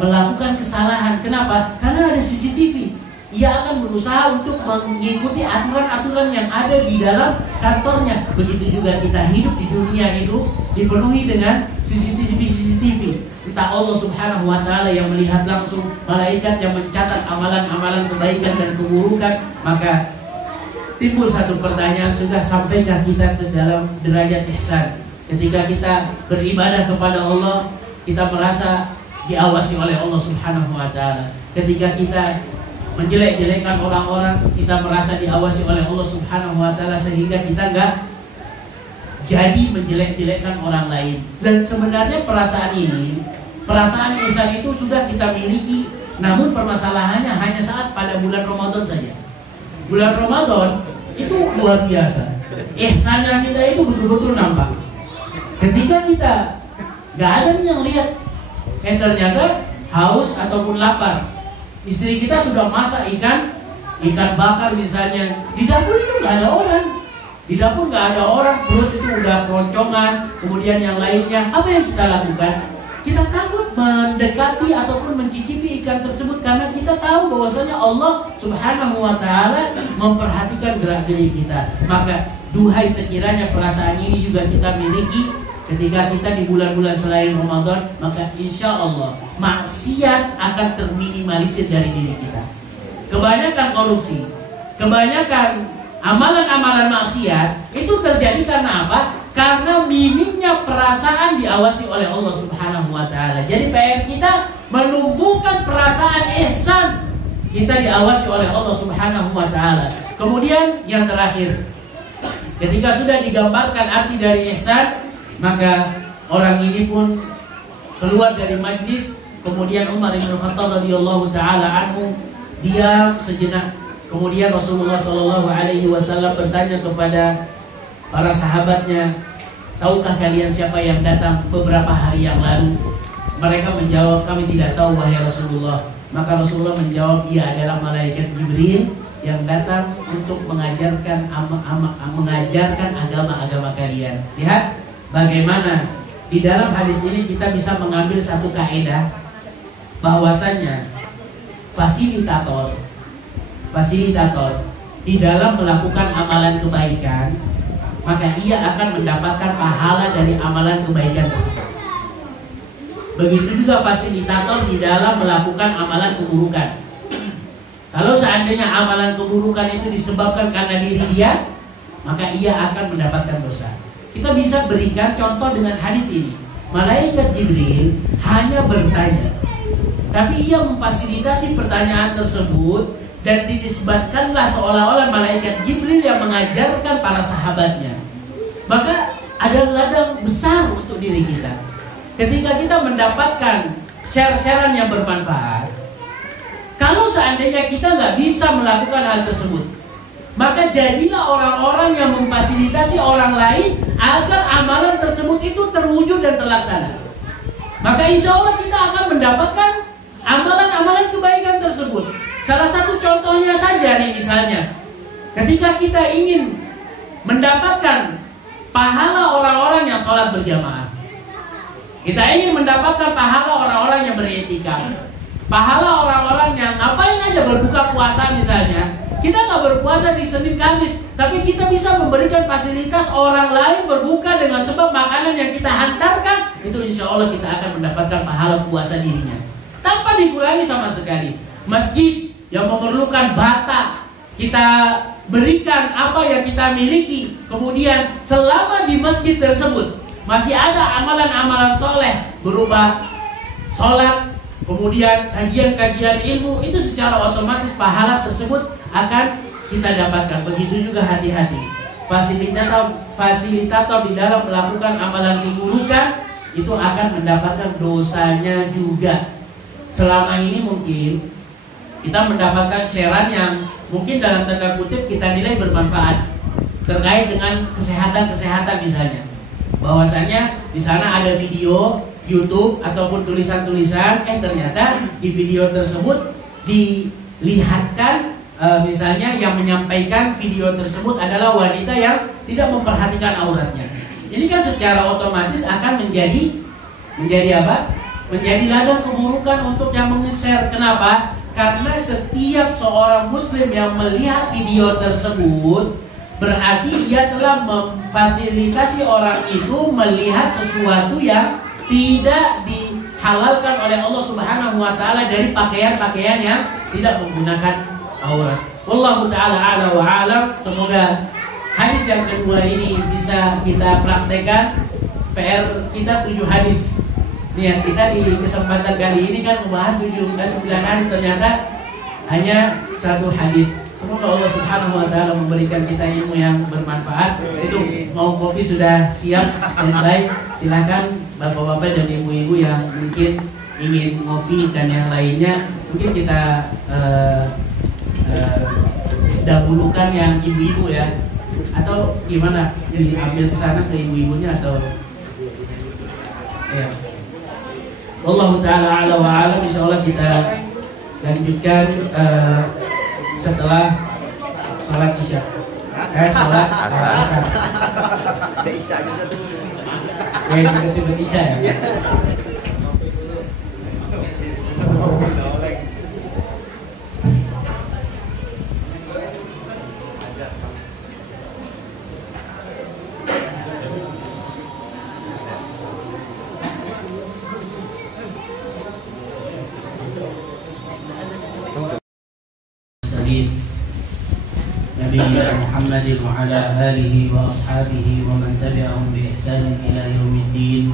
melakukan kesalahan. Kenapa? Karena ada CCTV. Ia akan berusaha untuk mengikuti aturan-aturan yang ada di dalam kantornya. Begitu juga kita hidup di dunia itu dipenuhi dengan CCTV. Entah Allah Subhanahu wa Ta'ala yang melihat langsung, malaikat yang mencatat amalan-amalan kebaikan dan keburukan. Maka timbul satu pertanyaan, sudah sampaikah kita ke dalam derajat ihsan? Ketika kita beribadah kepada Allah, kita merasa diawasi oleh Allah Subhanahu wa Ta'ala. Ketika kita menjelek-jelekan orang-orang, kita merasa diawasi oleh Allah Subhanahu wa Ta'ala, sehingga kita nggak jadi menjelek-jelekan orang lain. Dan sebenarnya perasaan ihsan itu sudah kita miliki, namun permasalahannya hanya saat pada bulan Ramadan saja. Bulan Ramadan itu luar biasa. Ihsannya kita itu betul-betul nampak. Ketika kita nggak ada nih yang lihat, ternyata haus ataupun lapar, istri kita sudah masak ikan bakar misalnya, di dapur itu nggak ada orang, perut itu udah keroncongan, kemudian yang lainnya, apa yang kita lakukan? Kita takut mendekati ataupun mencicipi ikan tersebut karena kita tahu bahwasanya Allah Subhanahu wa Ta'ala memperhatikan gerak-gerik kita. Maka duhai sekiranya perasaan ini juga kita miliki ketika kita di bulan-bulan selain Ramadan, maka insya Allah maksiat akan terminimalisir dari diri kita. Kebanyakan korupsi, kebanyakan amalan-amalan maksiat itu terjadi karena apa? Karena minimnya perasaan diawasi oleh Allah Subhanahu wa Ta'ala. Jadi PR kita menumbuhkan perasaan ihsan, kita diawasi oleh Allah Subhanahu wa Ta'ala. Kemudian yang terakhir, ketika sudah digambarkan arti dari ihsan, maka orang ini pun keluar dari majlis. Kemudian Umar bin Khattab radhiyallahu taala anhu diam sejenak. Kemudian Rasulullah sallallahu alaihi wasallam bertanya kepada para sahabatnya, tahukah kalian siapa yang datang beberapa hari yang lalu? Mereka menjawab, kami tidak tahu wahai Rasulullah. Maka Rasulullah menjawab, ia adalah malaikat Jibril yang datang untuk mengajarkan agama kalian. Lihat bagaimana di dalam hadis ini kita bisa mengambil satu kaidah, bahwasanya fasilitator di dalam melakukan amalan kebaikan, maka ia akan mendapatkan pahala dari amalan kebaikan tersebut. Begitu juga fasilitator di dalam melakukan amalan keburukan. Kalau seandainya amalan keburukan itu disebabkan karena diri dia, maka ia akan mendapatkan dosa. Kita bisa berikan contoh dengan hadis ini. Malaikat Jibril hanya bertanya, tapi ia memfasilitasi pertanyaan tersebut, dan dinisbatkanlah seolah-olah malaikat Jibril yang mengajarkan para sahabatnya. Maka ada ladang besar untuk diri kita. Ketika kita mendapatkan share-sharean yang bermanfaat, kalau seandainya kita nggak bisa melakukan hal tersebut, Maka jadilah orang-orang yang memfasilitasi orang lain agar amalan tersebut itu terwujud dan terlaksana. Maka insya Allah kita akan mendapatkan amalan-amalan kebaikan tersebut. Salah satu contohnya saja nih, misalnya ketika kita ingin mendapatkan pahala orang-orang yang sholat berjamaah, kita ingin mendapatkan pahala orang-orang yang beriktikaf, pahala orang-orang yang ngapain aja berbuka puasa misalnya. Kita nggak berpuasa di Senin Kamis, tapi kita bisa memberikan fasilitas orang lain berbuka dengan sebab makanan yang kita hantarkan. Itu insya Allah kita akan mendapatkan pahala puasa dirinya tanpa dikurangi sama sekali. Masjid yang memerlukan bata, kita berikan apa yang kita miliki. Kemudian selama di masjid tersebut masih ada amalan-amalan soleh berupa sholat, kemudian kajian-kajian ilmu, itu secara otomatis pahala tersebut akan kita dapatkan. Begitu juga hati-hati fasilitator di dalam melakukan amalan keburukan itu akan mendapatkan dosanya juga. Selama ini mungkin kita mendapatkan sharean yang mungkin dalam tanda kutip kita nilai bermanfaat terkait dengan kesehatan misalnya. Bahwasanya di sana ada video YouTube ataupun tulisan-tulisan, ternyata di video tersebut dilihatkan misalnya yang menyampaikan video tersebut adalah wanita yang tidak memperhatikan auratnya. Ini kan secara otomatis akan menjadi apa? Menjadi ladang keburukan untuk yang meng-share. Kenapa? Karena setiap seorang muslim yang melihat video tersebut berarti dia telah memfasilitasi orang itu melihat sesuatu yang tidak dihalalkan oleh Allah Subhanahu wa taala dari pakaian-pakaian yang tidak menggunakan aurat. Wallahu taala a'la wa a'lam. Semoga hadis yang kedua ini bisa kita praktekkan. PR kita 7 hadis. Niat kita di kesempatan kali ini kan membahas 9 hadis, ternyata hanya 1 hadis. Semoga Allah Subhanahu wa taala memberikan kita ilmu yang bermanfaat. Itu mau kopi sudah siap dan baik. Silakan bapak-bapak dan ibu-ibu yang mungkin ingin ngopi dan yang lainnya, mungkin kita dahulukan yang ibu-ibu ya, atau gimana, diambil ke sana ke ibu-ibunya atau ya. Wallahu taala a'la wa a'lam. Insyaallah kita lanjutkan setelah sholat isya. Sholat asar. Isya juga tuh. Tiba-tiba isya ya. نبينا محمد وعلى آله وأصحابه ومن تبعهم بإحسان إلى يوم الدين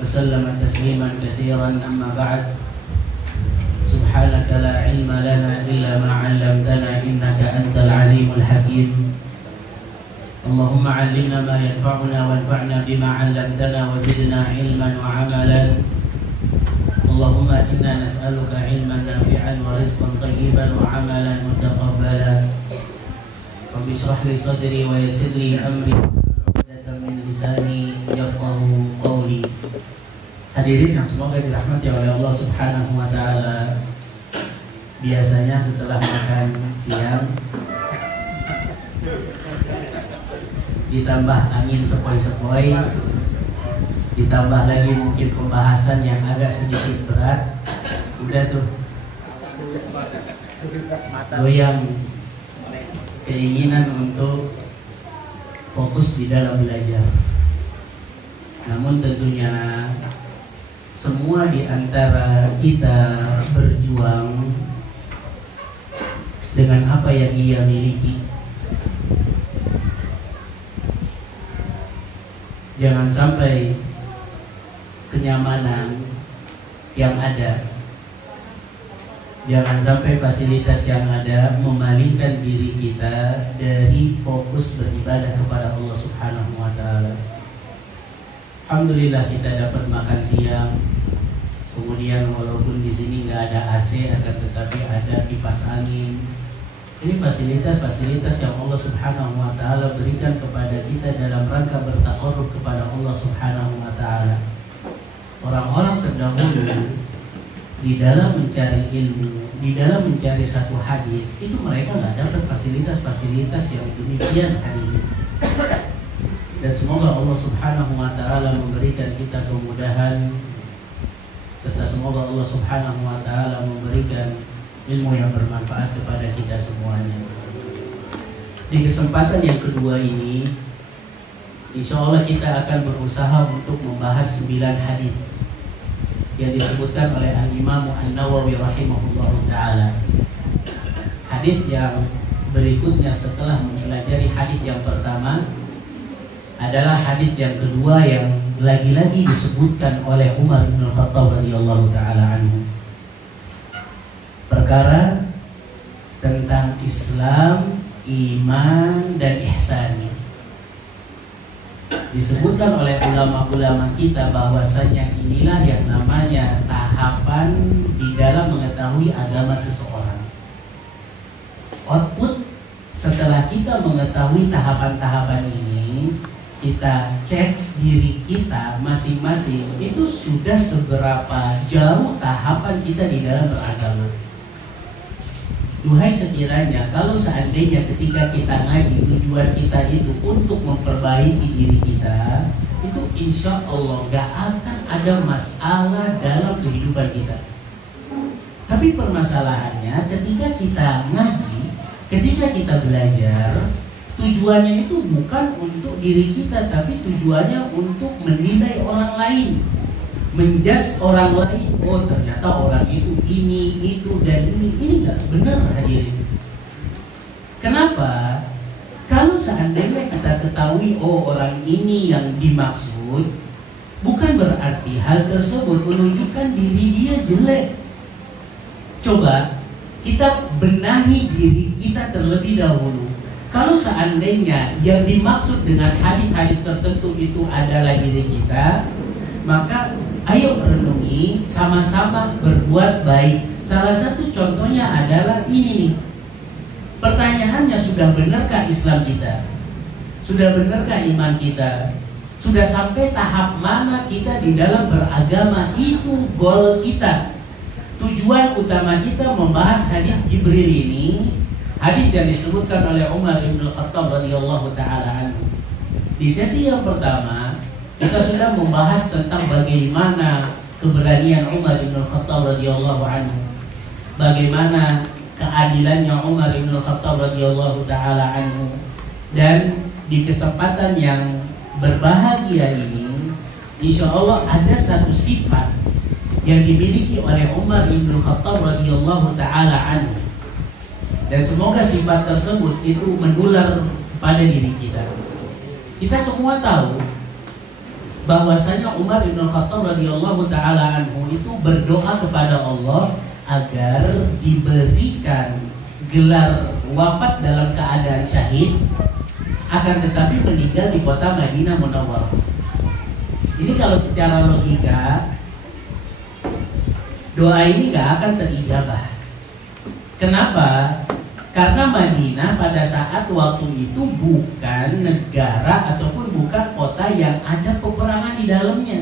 وسلم تسليما كثيرا. أما بعد، سبحانك لا علم لنا إلا ما علمتنا إنك أنت العليم الحكيم. اللهم علمنا ما ينفعنا وانفعنا بما علمتنا وزدنا علما وعملا. اللهم إنا نسألك علما نافعا ورزقا طيبا وعملا متقبلا. رب اشرح لي صدري ويسر لي أمري عقدة من لساني يفقهوا قولي. Hadirin yang semoga dirahmati oleh Allah Subhanahu wa taala. Biasanya setelah makan siang ditambah angin sepoi-sepoi, ditambah lagi mungkin pembahasan yang agak sedikit berat, udah tuh goyang keinginan untuk fokus di dalam belajar. Namun tentunya semua di antara kita berjuang dengan apa yang ia miliki. Jangan sampai kenyamanan yang ada, jangan sampai fasilitas yang ada memalingkan diri kita dari fokus beribadah kepada Allah Subhanahu wa taala. Alhamdulillah kita dapat makan siang. Kemudian walaupun di sini nggak ada AC, akan tetapi ada kipas angin. Ini fasilitas-fasilitas yang Allah Subhanahu wa taala berikan kepada kita dalam rangka bertaqarrub kepada Allah Subhanahu wa taala. Orang-orang terdahulu di dalam mencari ilmu, di dalam mencari satu hadis, itu mereka nggak dapat fasilitas-fasilitas yang demikian hadirin. Dan semoga Allah Subhanahu wa taala memberikan kita kemudahan, serta semoga Allah Subhanahu wa taala memberikan ilmu yang bermanfaat kepada kita semuanya. Di kesempatan yang kedua ini, insya Allah kita akan berusaha untuk membahas 9 hadis yang disebutkan oleh Al-Imam An-Nawawi rahimahullah ta'ala. Hadis yang berikutnya setelah mempelajari hadis yang pertama adalah hadis yang kedua yang lagi-lagi disebutkan oleh Umar bin Khattab radhiyallahu ta'ala anhu. Perkara tentang Islam, iman, dan ihsan. Disebutkan oleh ulama-ulama kita bahwasanya inilah yang namanya tahapan di dalam mengetahui agama seseorang. Output setelah kita mengetahui tahapan-tahapan ini, kita cek diri kita masing-masing itu sudah seberapa jauh tahapan kita di dalam beragama. Duhai sekiranya kalau seandainya ketika kita ngaji tujuan kita itu untuk memperbaiki diri kita, itu insya Allah gak akan ada masalah dalam kehidupan kita. Tapi permasalahannya ketika kita ngaji, ketika kita belajar, tujuannya itu bukan untuk diri kita, tapi tujuannya untuk menilai orang lain, menjudge orang lain. Oh ternyata orang itu ini, itu, dan ini nggak benar hadirin. Kenapa? Kalau seandainya kita ketahui oh orang ini yang dimaksud, bukan berarti hal tersebut menunjukkan diri dia jelek. Coba kita benahi diri kita terlebih dahulu. Kalau seandainya yang dimaksud dengan hadis-hadis tertentu itu adalah diri kita, maka ayo renungi, sama-sama berbuat baik. Salah satu contohnya adalah ini nih. Pertanyaannya, sudah benarkah Islam kita? Sudah benarkah iman kita? Sudah sampai tahap mana kita di dalam beragama? Itu goal kita. Tujuan utama kita membahas hadis Jibril ini, hadis yang disebutkan oleh Umar bin Khattab radhiyallahu ta'ala anhu. Di sesi yang pertama kita sudah membahas tentang bagaimana keberanian Umar bin Khattab radhiyallahu anhu, bagaimana keadilannya Umar bin Khattab radhiyallahu ta'ala anhu. Dan di kesempatan yang berbahagia ini, insya Allah ada satu sifat yang dimiliki oleh Umar bin Khattab radhiyallahu ta'ala anhu, dan semoga sifat tersebut itu menular pada diri kita. Kita semua tahu bahwasanya Umar bin Khattab radhiyallahu ta'ala anhu itu berdoa kepada Allah agar diberikan gelar wafat dalam keadaan syahid, akan tetapi meninggal di kota Madinah Munawwarah. Ini kalau secara logika doa ini gak akan terijabah. Kenapa? Karena Madinah pada saat waktu itu bukan negara ataupun bukan kota yang ada peperangan di dalamnya.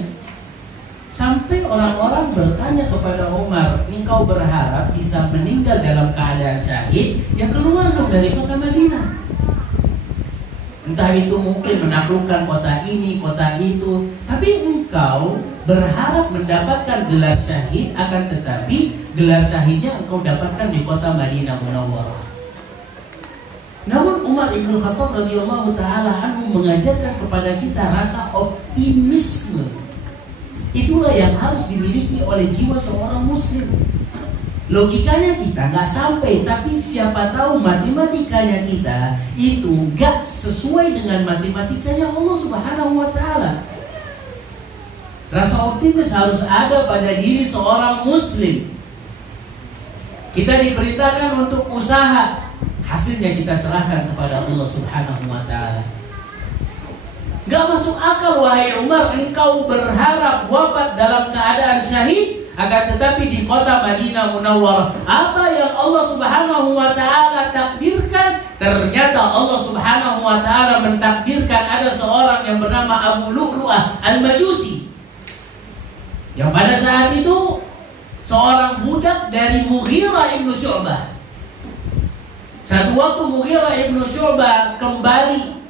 Sampai orang-orang bertanya kepada Umar, engkau berharap bisa meninggal dalam keadaan syahid, ya keluar dong dari kota Madinah. Entah itu mungkin menaklukkan kota ini, kota itu, tapi engkau berharap mendapatkan gelar syahid, akan tetapi gelar syahidnya engkau dapatkan di kota Madinah Munawwarah. Namun Umar bin Khattab radhiyallahu ta'ala anhu mengajarkan kepada kita rasa optimisme. Itulah yang harus dimiliki oleh jiwa seorang muslim. Logikanya kita nggak sampai, tapi siapa tahu matematikanya kita itu nggak sesuai dengan matematikanya Allah Subhanahu wa ta'ala. Rasa optimis harus ada pada diri seorang muslim. Kita diperintahkan untuk usaha, hasilnya kita serahkan kepada Allah Subhanahu wa ta'ala. Gak masuk akal wahai Umar engkau berharap wafat dalam keadaan syahid, akan tetapi di kota Madinah Munawwarah apa yang Allah Subhanahu wa taala takdirkan, ternyata Allah Subhanahu wa taala mentakdirkan ada seorang yang bernama Abu Lu'lu'ah Al-Majusi, yang pada saat itu seorang budak dari Mughirah ibn Syu'bah. Satu waktu Mughirah ibn Syu'bah kembali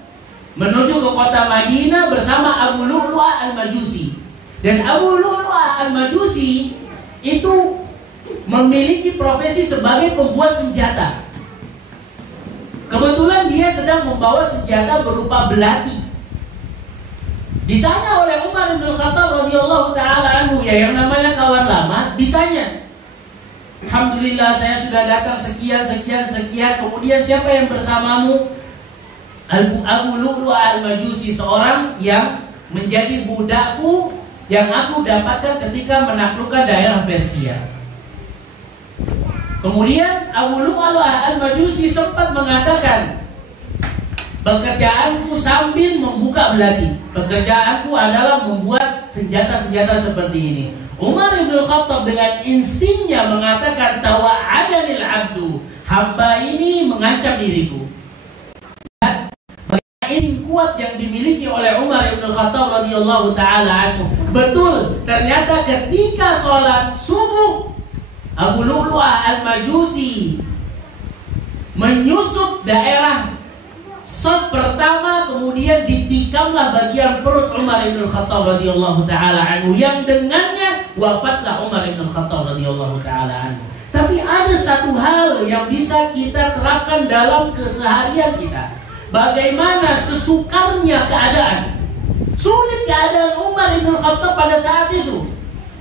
menuju ke kota Madinah bersama Abu Lu'lu'ah Al-Majusi. Dan Abu Lu'lu'ah Al-Majusi itu memiliki profesi sebagai pembuat senjata. Kebetulan dia sedang membawa senjata berupa belati. Ditanya oleh Umar bin Khattab radhiyallahu taala anhu, ya yang namanya kawan lama, ditanya, alhamdulillah saya sudah datang sekian, kemudian siapa yang bersamamu? Abu Lu'lu'ah Al-Majusi, seorang yang menjadi budakku yang aku dapatkan ketika menaklukkan daerah Persia. Kemudian Abu Lu'lu'ah Al-Majusi sempat mengatakan, pekerjaanku sambil membuka belati, pekerjaanku adalah membuat senjata-senjata seperti ini. Umar bin Khattab dengan instingnya mengatakan, tawa'adanil abdu, hamba ini mengancam diriku. Ini kuat yang dimiliki oleh Umar bin Khattab radhiyallahu taala anhu. Betul, ternyata ketika sholat subuh Abu Lu'lu'ah Al-Majusi menyusup daerah saf pertama, kemudian ditikamlah bagian perut Umar bin Khattab radhiyallahu taala anhu, yang dengannya wafatlah Umar bin Khattab radhiyallahu taala anhu. Tapi ada satu hal yang bisa kita terapkan dalam keseharian kita. Bagaimana sesukarnya keadaan, sulit keadaan Umar bin Khattab pada saat itu.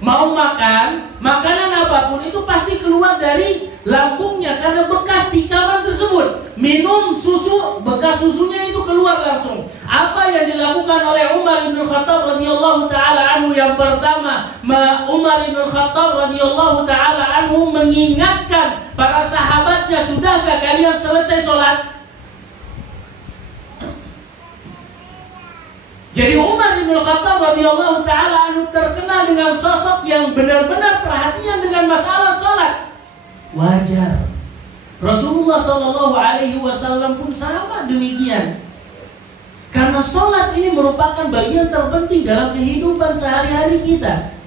Mau makan, makanan apapun itu pasti keluar dari lambungnya karena bekas tikaman tersebut. Minum susu, bekas susunya itu keluar langsung. Apa yang dilakukan oleh Umar bin Khattab radhiyallahu taala anhu? Yang pertama, Umar bin Khattab radhiyallahu taala anhu mengingatkan para sahabatnya, sudahkah kalian selesai sholat? Jadi Umar bin Khattab radhiyallahu taala anhu terkenal dengan sosok yang benar-benar perhatian dengan masalah sholat. Wajar. Rasulullah Shallallahu Alaihi Wasallam pun sama demikian. Karena sholat ini merupakan bagian terpenting dalam kehidupan sehari-hari kita.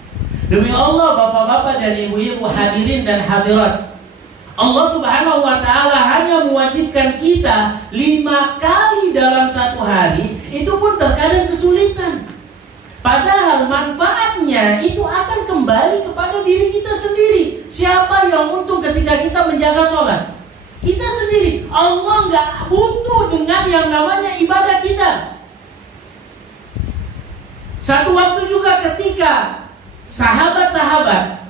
Demi Allah, bapak-bapak dan ibu-ibu hadirin dan hadirat, Allah Subhanahu wa taala hanya mewajibkan kita 5 kali dalam satu hari, itu pun terkadang kesulitan. Padahal manfaatnya itu akan kembali kepada diri kita sendiri. Siapa yang untung ketika kita menjaga sholat? Kita sendiri. Allah nggak butuh dengan yang namanya ibadah kita. Satu waktu juga ketika sahabat-sahabat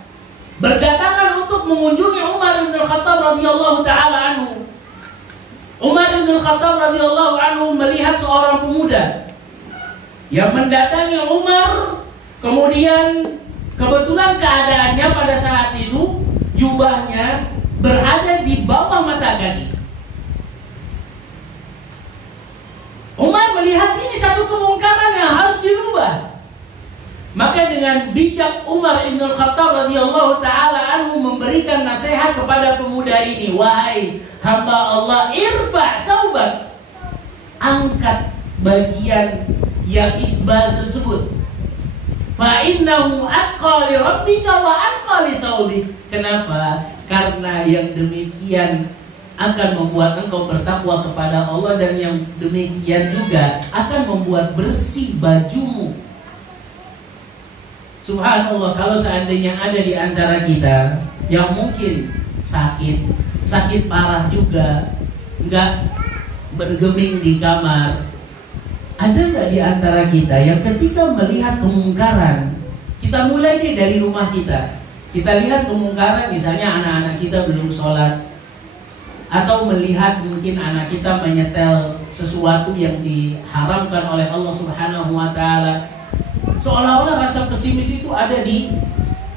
berdatangan untuk mengunjungi Umar bin Khattab radhiyallahu taala anhu. Umar bin Khattab radhiyallahu anhu melihat seorang pemuda yang mendatangi Umar, kemudian kebetulan keadaannya pada saat itu jubahnya berada di bawah mata kaki. Umar melihat ini satu kemungkaran yang harus dirubah. Maka dengan bijak Umar bin Khattab radhiyallahu taala anhu memberikan nasihat kepada pemuda ini, wahai hamba Allah, irfa' taubat, angkat bagian yang isbal tersebut. Fa innahu atqa li rabbika wa atqa li taubik. Kenapa? Karena yang demikian akan membuat engkau bertakwa kepada Allah, dan yang demikian juga akan membuat bersih bajumu. Subhanallah, kalau seandainya ada di antara kita yang mungkin sakit parah juga, nggak bergeming di kamar, ada nggak di antara kita yang ketika melihat kemungkaran, kita mulai dari rumah kita, kita lihat kemungkaran, misalnya anak-anak kita belum sholat, atau melihat mungkin anak kita menyetel sesuatu yang diharamkan oleh Allah Subhanahu wa taala, seolah-olah rasa pesimis itu ada di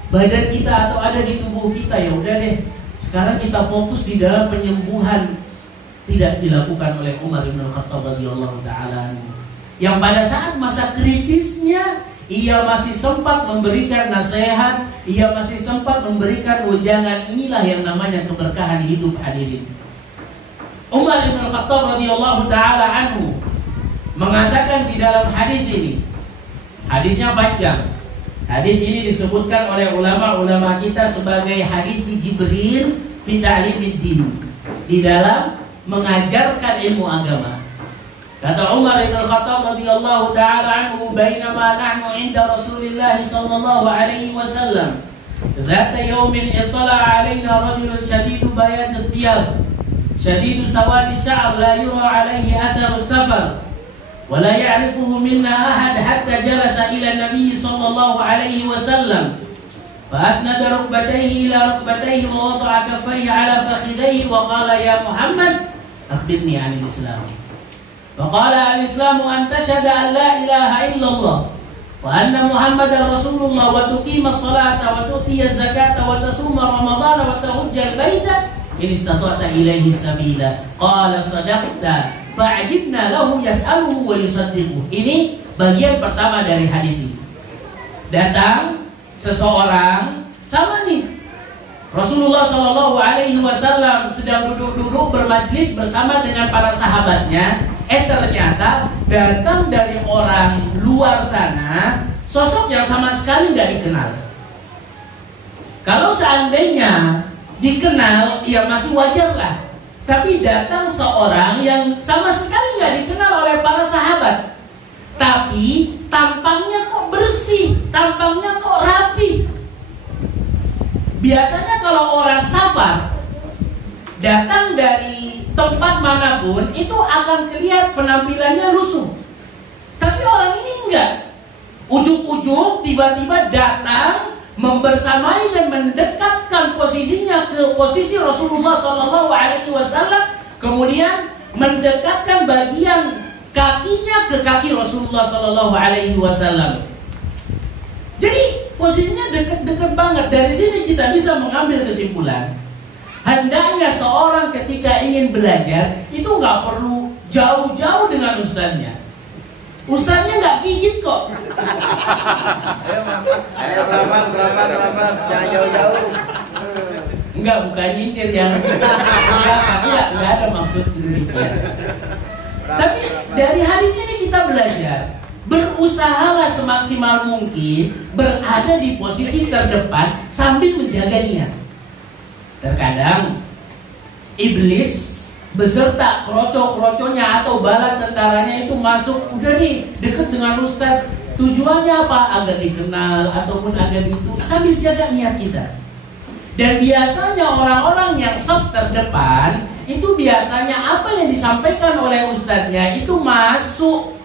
badan kita atau ada di tubuh kita. Ya udah deh, sekarang kita fokus di dalam penyembuhan. Tidak dilakukan oleh Umar bin Khattab radhiyallahu taala. yang pada saat masa kritisnya ia masih sempat memberikan nasihat, ia masih sempat memberikan wejangan. Inilah yang namanya keberkahan hidup, hadirin. Umar bin Khattab radhiyallahu taala anhu mengatakan di dalam hadis ini, hadisnya panjang. Hadis ini disebutkan oleh ulama-ulama kita sebagai hadis Jibril fi ta'limid din, di dalam mengajarkan ilmu agama. Kata Umar bin Khattab radhiyallahu taala anhu, "Bainama nahnu 'inda Rasulillah sallallahu alaihi wasallam, dzata yawmin ittala'a 'alaina rajulun shadidu bayad ath-thiyab, shadidu sawadi ash-sha'r, la yura 'alaihi athar as-safar, wa la ya'rifuhu minna ahad hatta jalasa ila an-nabiy sallallahu alaihi wasallam, fa asnada rukbatayhi ila rukbatayhi wa wada'a kaffayhi 'ala fakhidayhi wa qala ya Muhammad akhbirni 'anil Islam." فقال الإسلام أن تشهد أن لا إله إلا الله وأن محمدا رسول الله وتقيم الصلاة وتؤتي الزكاة وتصوم رمضان وتحج البيت إن استطعت إليه سبيلا قال صدقت فعجبنا له يسأله ويصدقه. Ini bagian pertama dari hadis ini. Datang seseorang, sama nih, Rasulullah Shallallahu Alaihi Wasallam sedang duduk-duduk bermajlis bersama dengan para sahabatnya. Ternyata datang dari orang luar sana sosok yang sama sekali nggak dikenal. Kalau seandainya dikenal, ya masih wajar lah. Tapi datang seorang yang sama sekali nggak dikenal oleh para sahabat, tapi tampangnya kok bersih, tampangnya kok rapi. Biasanya kalau orang safar datang dari tempat manapun itu akan kelihatan penampilannya lusuh. Tapi orang ini enggak. Ujuk-ujuk tiba-tiba datang membersamai dan mendekatkan posisinya ke posisi Rasulullah SAW. Kemudian mendekatkan bagian kakinya ke kaki Rasulullah SAW. Jadi posisinya dekat-dekat banget. Dari sini kita bisa mengambil kesimpulan, hendaknya seorang ketika ingin belajar itu nggak perlu jauh-jauh dengan ustadznya. Ustadznya nggak gigit kok. Ayo berapat, jangan jauh-jauh. Enggak, bukan nyindir yang enggak ada maksud sedemikian. Tapi dari hari ini kita belajar, berusahalah semaksimal mungkin berada di posisi terdepan sambil menjaga niat. Terkadang iblis beserta kroco-kroconya atau bala tentaranya itu masuk, udah nih deket dengan ustadz. Tujuannya apa? Agar dikenal ataupun agar itu, sambil jaga niat kita. Dan biasanya orang-orang yang saf terdepan itu biasanya apa yang disampaikan oleh ustadznya itu masuk.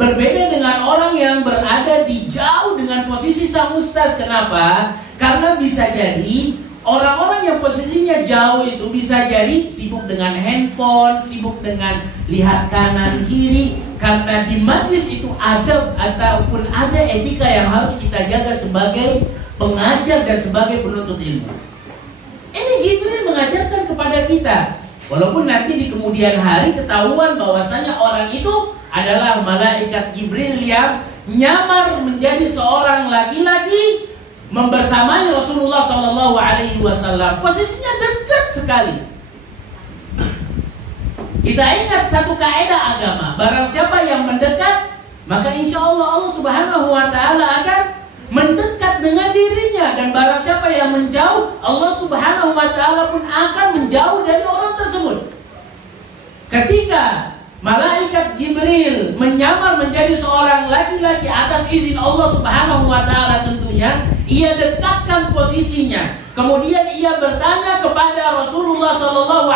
Berbeda dengan orang yang berada di jauh dengan posisi sang ustadz. Kenapa? Karena bisa jadi orang-orang yang posisinya jauh itu bisa jadi sibuk dengan handphone, sibuk dengan lihat kanan kiri. Karena di majlis itu ada ataupun ada etika yang harus kita jaga sebagai pengajar dan sebagai penuntut ilmu. Ini Jibril mengajarkan kepada kita. Walaupun nanti di kemudian hari ketahuan bahwasanya orang itu adalah malaikat Jibril yang nyamar menjadi seorang laki-laki membersamai Rasulullah SAW. Posisinya dekat sekali. Kita ingat satu kaidah agama, barang siapa yang mendekat, maka insya Allah Allah Subhanahu Wa Taala akan mendekat dengan dirinya, dan barang siapa yang menjauh, Allah Subhanahu Wa Taala pun akan menjauh dari orang tersebut. Ketika malaikat Jibril menyamar menjadi seorang laki-laki atas izin Allah Subhanahu Wa Taala tentunya, ia dekatkan posisinya. Kemudian ia bertanya kepada Rasulullah SAW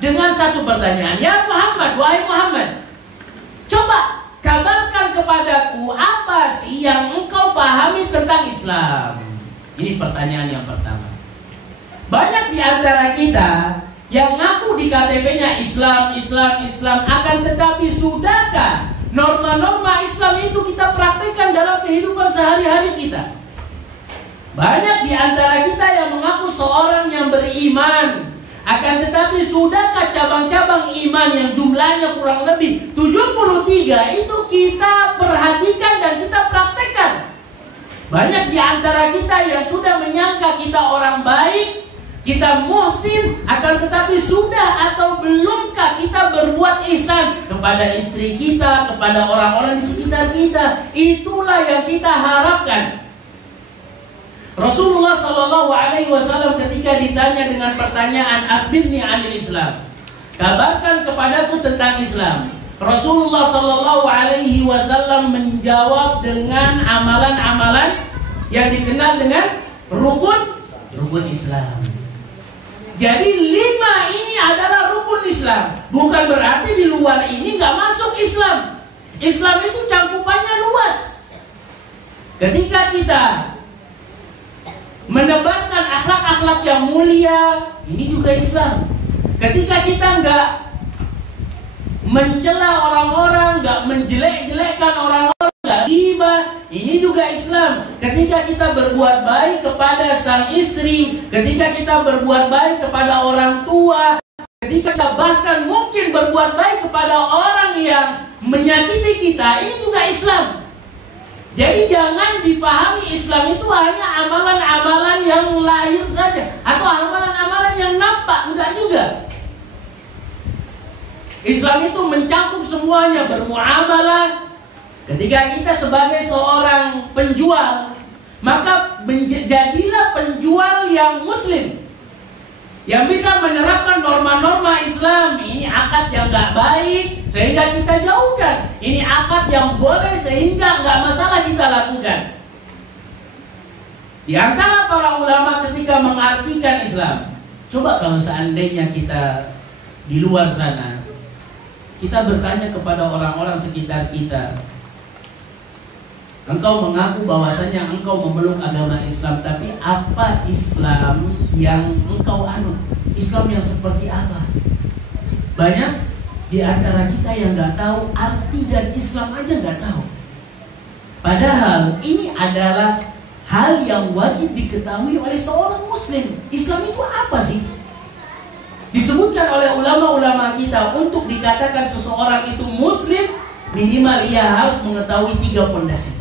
dengan satu pertanyaan, ya Muhammad, wahai Muhammad, coba kabarkan kepadaku apa sih yang engkau pahami tentang Islam. Ini pertanyaan yang pertama. Banyak di antara kita yang ngaku di KTP-nya Islam, akan tetapi sudahkah norma-norma Islam itu kita praktekkan dalam kehidupan sehari-hari kita? Banyak di antara kita yang mengaku seorang yang beriman, Akan tetapi sudahkah cabang-cabang iman yang jumlahnya kurang lebih 73 itu kita perhatikan dan kita praktekkan? Banyak di antara kita yang sudah menyangka kita orang baik, kita muhsin, akan tetapi sudah atau belumkah kita berbuat ihsan kepada istri kita, kepada orang-orang di sekitar kita? Itulah yang kita harapkan. Rasulullah SAW ketika ditanya dengan pertanyaan akhbirni 'anil Islam, kabarkan kepadaku tentang Islam, Rasulullah SAW menjawab dengan amalan-amalan yang dikenal dengan rukun Islam. Jadi 5 ini adalah rukun Islam. Bukan berarti di luar ini nggak masuk Islam. Islam itu cangkupannya luas. Ketika kita menebarkan akhlak-akhlak yang mulia, ini juga Islam. Ketika kita nggak mencela orang-orang, nggak menjelek-jelekkan orang-orang, nggak ghibah, ini juga Islam. Ketika kita berbuat baik kepada sang istri, ketika kita berbuat baik kepada orang tua, ketika kita bahkan mungkin berbuat baik kepada orang yang menyakiti kita, ini juga Islam. Jadi jangan dipahami Islam itu hanya amalan-amalan yang lahir saja atau amalan-amalan yang nampak, enggak juga. Islam itu mencakup semuanya, bermuamalah. Ketika kita sebagai seorang penjual, maka jadilah penjual yang muslim, yang bisa menerapkan norma-norma Islam. Ini akad yang nggak baik, sehingga kita jauhkan. Ini akad yang boleh, sehingga nggak masalah kita lakukan. Di antara para ulama ketika mengartikan Islam, coba kalau seandainya kita di luar sana, kita bertanya kepada orang-orang sekitar kita, engkau mengaku bahwasanya engkau memeluk agama Islam, tapi apa Islam yang engkau anut? Islam yang seperti apa? Banyak di antara kita yang nggak tahu arti dan Islam aja nggak tahu. Padahal ini adalah hal yang wajib diketahui oleh seorang muslim. Islam itu apa sih? Disebutkan oleh ulama-ulama kita, untuk dikatakan seseorang itu muslim, minimal ia harus mengetahui 3 pondasi.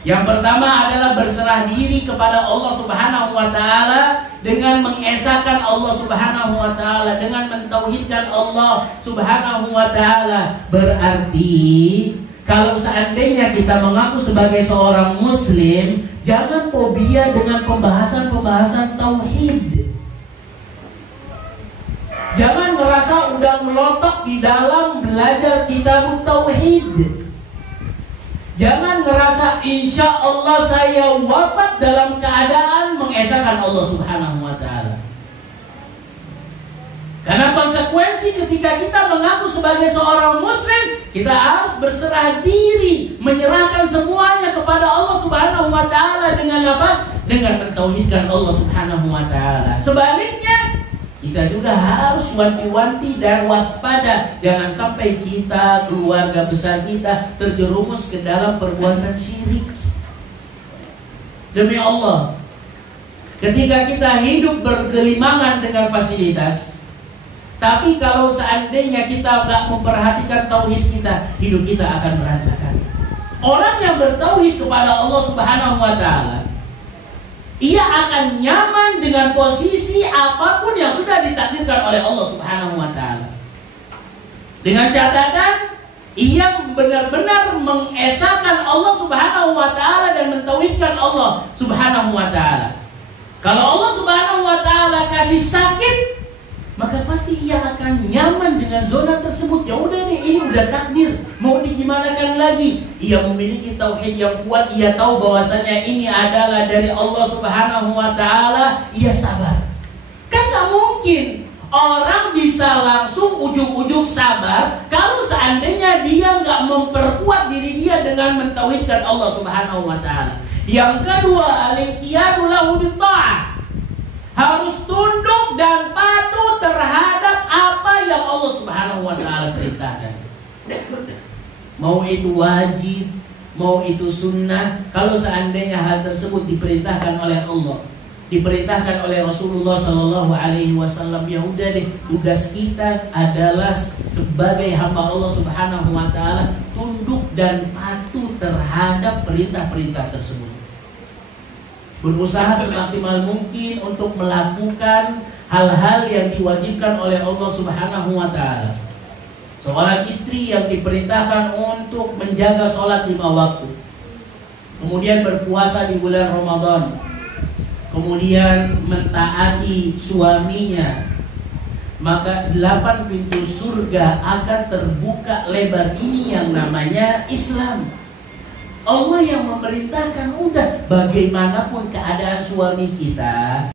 Yang pertama adalah berserah diri kepada Allah Subhanahu wa taala dengan mengesahkan Allah Subhanahu wa taala, dengan mentauhidkan Allah Subhanahu wa taala. Berarti kalau seandainya kita mengaku sebagai seorang muslim, jangan fobia dengan pembahasan-pembahasan tauhid. Jangan merasa udah melotok di dalam belajar kitab tauhid. Jangan ngerasa insya Allah saya wafat dalam keadaan mengesahkan Allah Subhanahu wa ta'ala. Karena konsekuensi ketika kita mengaku sebagai seorang muslim, kita harus berserah diri, menyerahkan semuanya kepada Allah Subhanahu wa ta'ala. Dengan apa? Dengan mentauhidkan Allah Subhanahu wa ta'ala. Sebaliknya, kita juga harus wanti-wanti dan waspada. Jangan sampai kita, keluarga besar kita, terjerumus ke dalam perbuatan syirik. Demi Allah, ketika kita hidup bergelimangan dengan fasilitas, tapi kalau seandainya kita tidak memperhatikan tauhid kita, hidup kita akan berantakan. Orang yang bertauhid kepada Allah Subhanahu wa ta'ala, ia akan nyaman dengan posisi apapun yang sudah ditakdirkan oleh Allah Subhanahu wa ta'ala. Dengan catatan, ia benar-benar mengesahkan Allah Subhanahu wa ta'ala dan mentauhidkan Allah Subhanahu wa ta'ala. Kalau Allah Subhanahu wa ta'ala kasih sakit, maka pasti ia akan nyaman dengan zona tersebut. Ya udah nih, ini udah takdir, mau digimanakan lagi. Ia memiliki tauhid yang kuat, ia tahu bahwasanya ini adalah dari Allah Subhanahu wa ta'ala, ia sabar. Kan gak mungkin orang bisa langsung ujuk-ujuk sabar kalau seandainya dia gak memperkuat diri dia dengan mentauhidkan Allah Subhanahu wa ta'ala. Yang kedua, al-inqiyadu lahu bis-sha'ah, harus tunduk dan patuh terhadap apa yang Allah Subhanahu wa ta'ala perintahkan. Mau itu wajib, mau itu sunnah, kalau seandainya hal tersebut diperintahkan oleh Allah, diperintahkan oleh Rasulullah Shallallahu Alaihi Wasallam, ya udah deh, tugas kita adalah sebagai hamba Allah Subhanahu Wa Taala tunduk dan patuh terhadap perintah-perintah tersebut. Berusaha semaksimal mungkin untuk melakukan hal-hal yang diwajibkan oleh Allah Subhanahu Wa Taala. Seorang istri yang diperintahkan untuk menjaga sholat 5 waktu, kemudian berpuasa di bulan Ramadan, kemudian mentaati suaminya, maka 8 pintu surga akan terbuka lebar. Ini yang namanya Islam. Allah yang memerintahkan, udah bagaimanapun keadaan suami kita,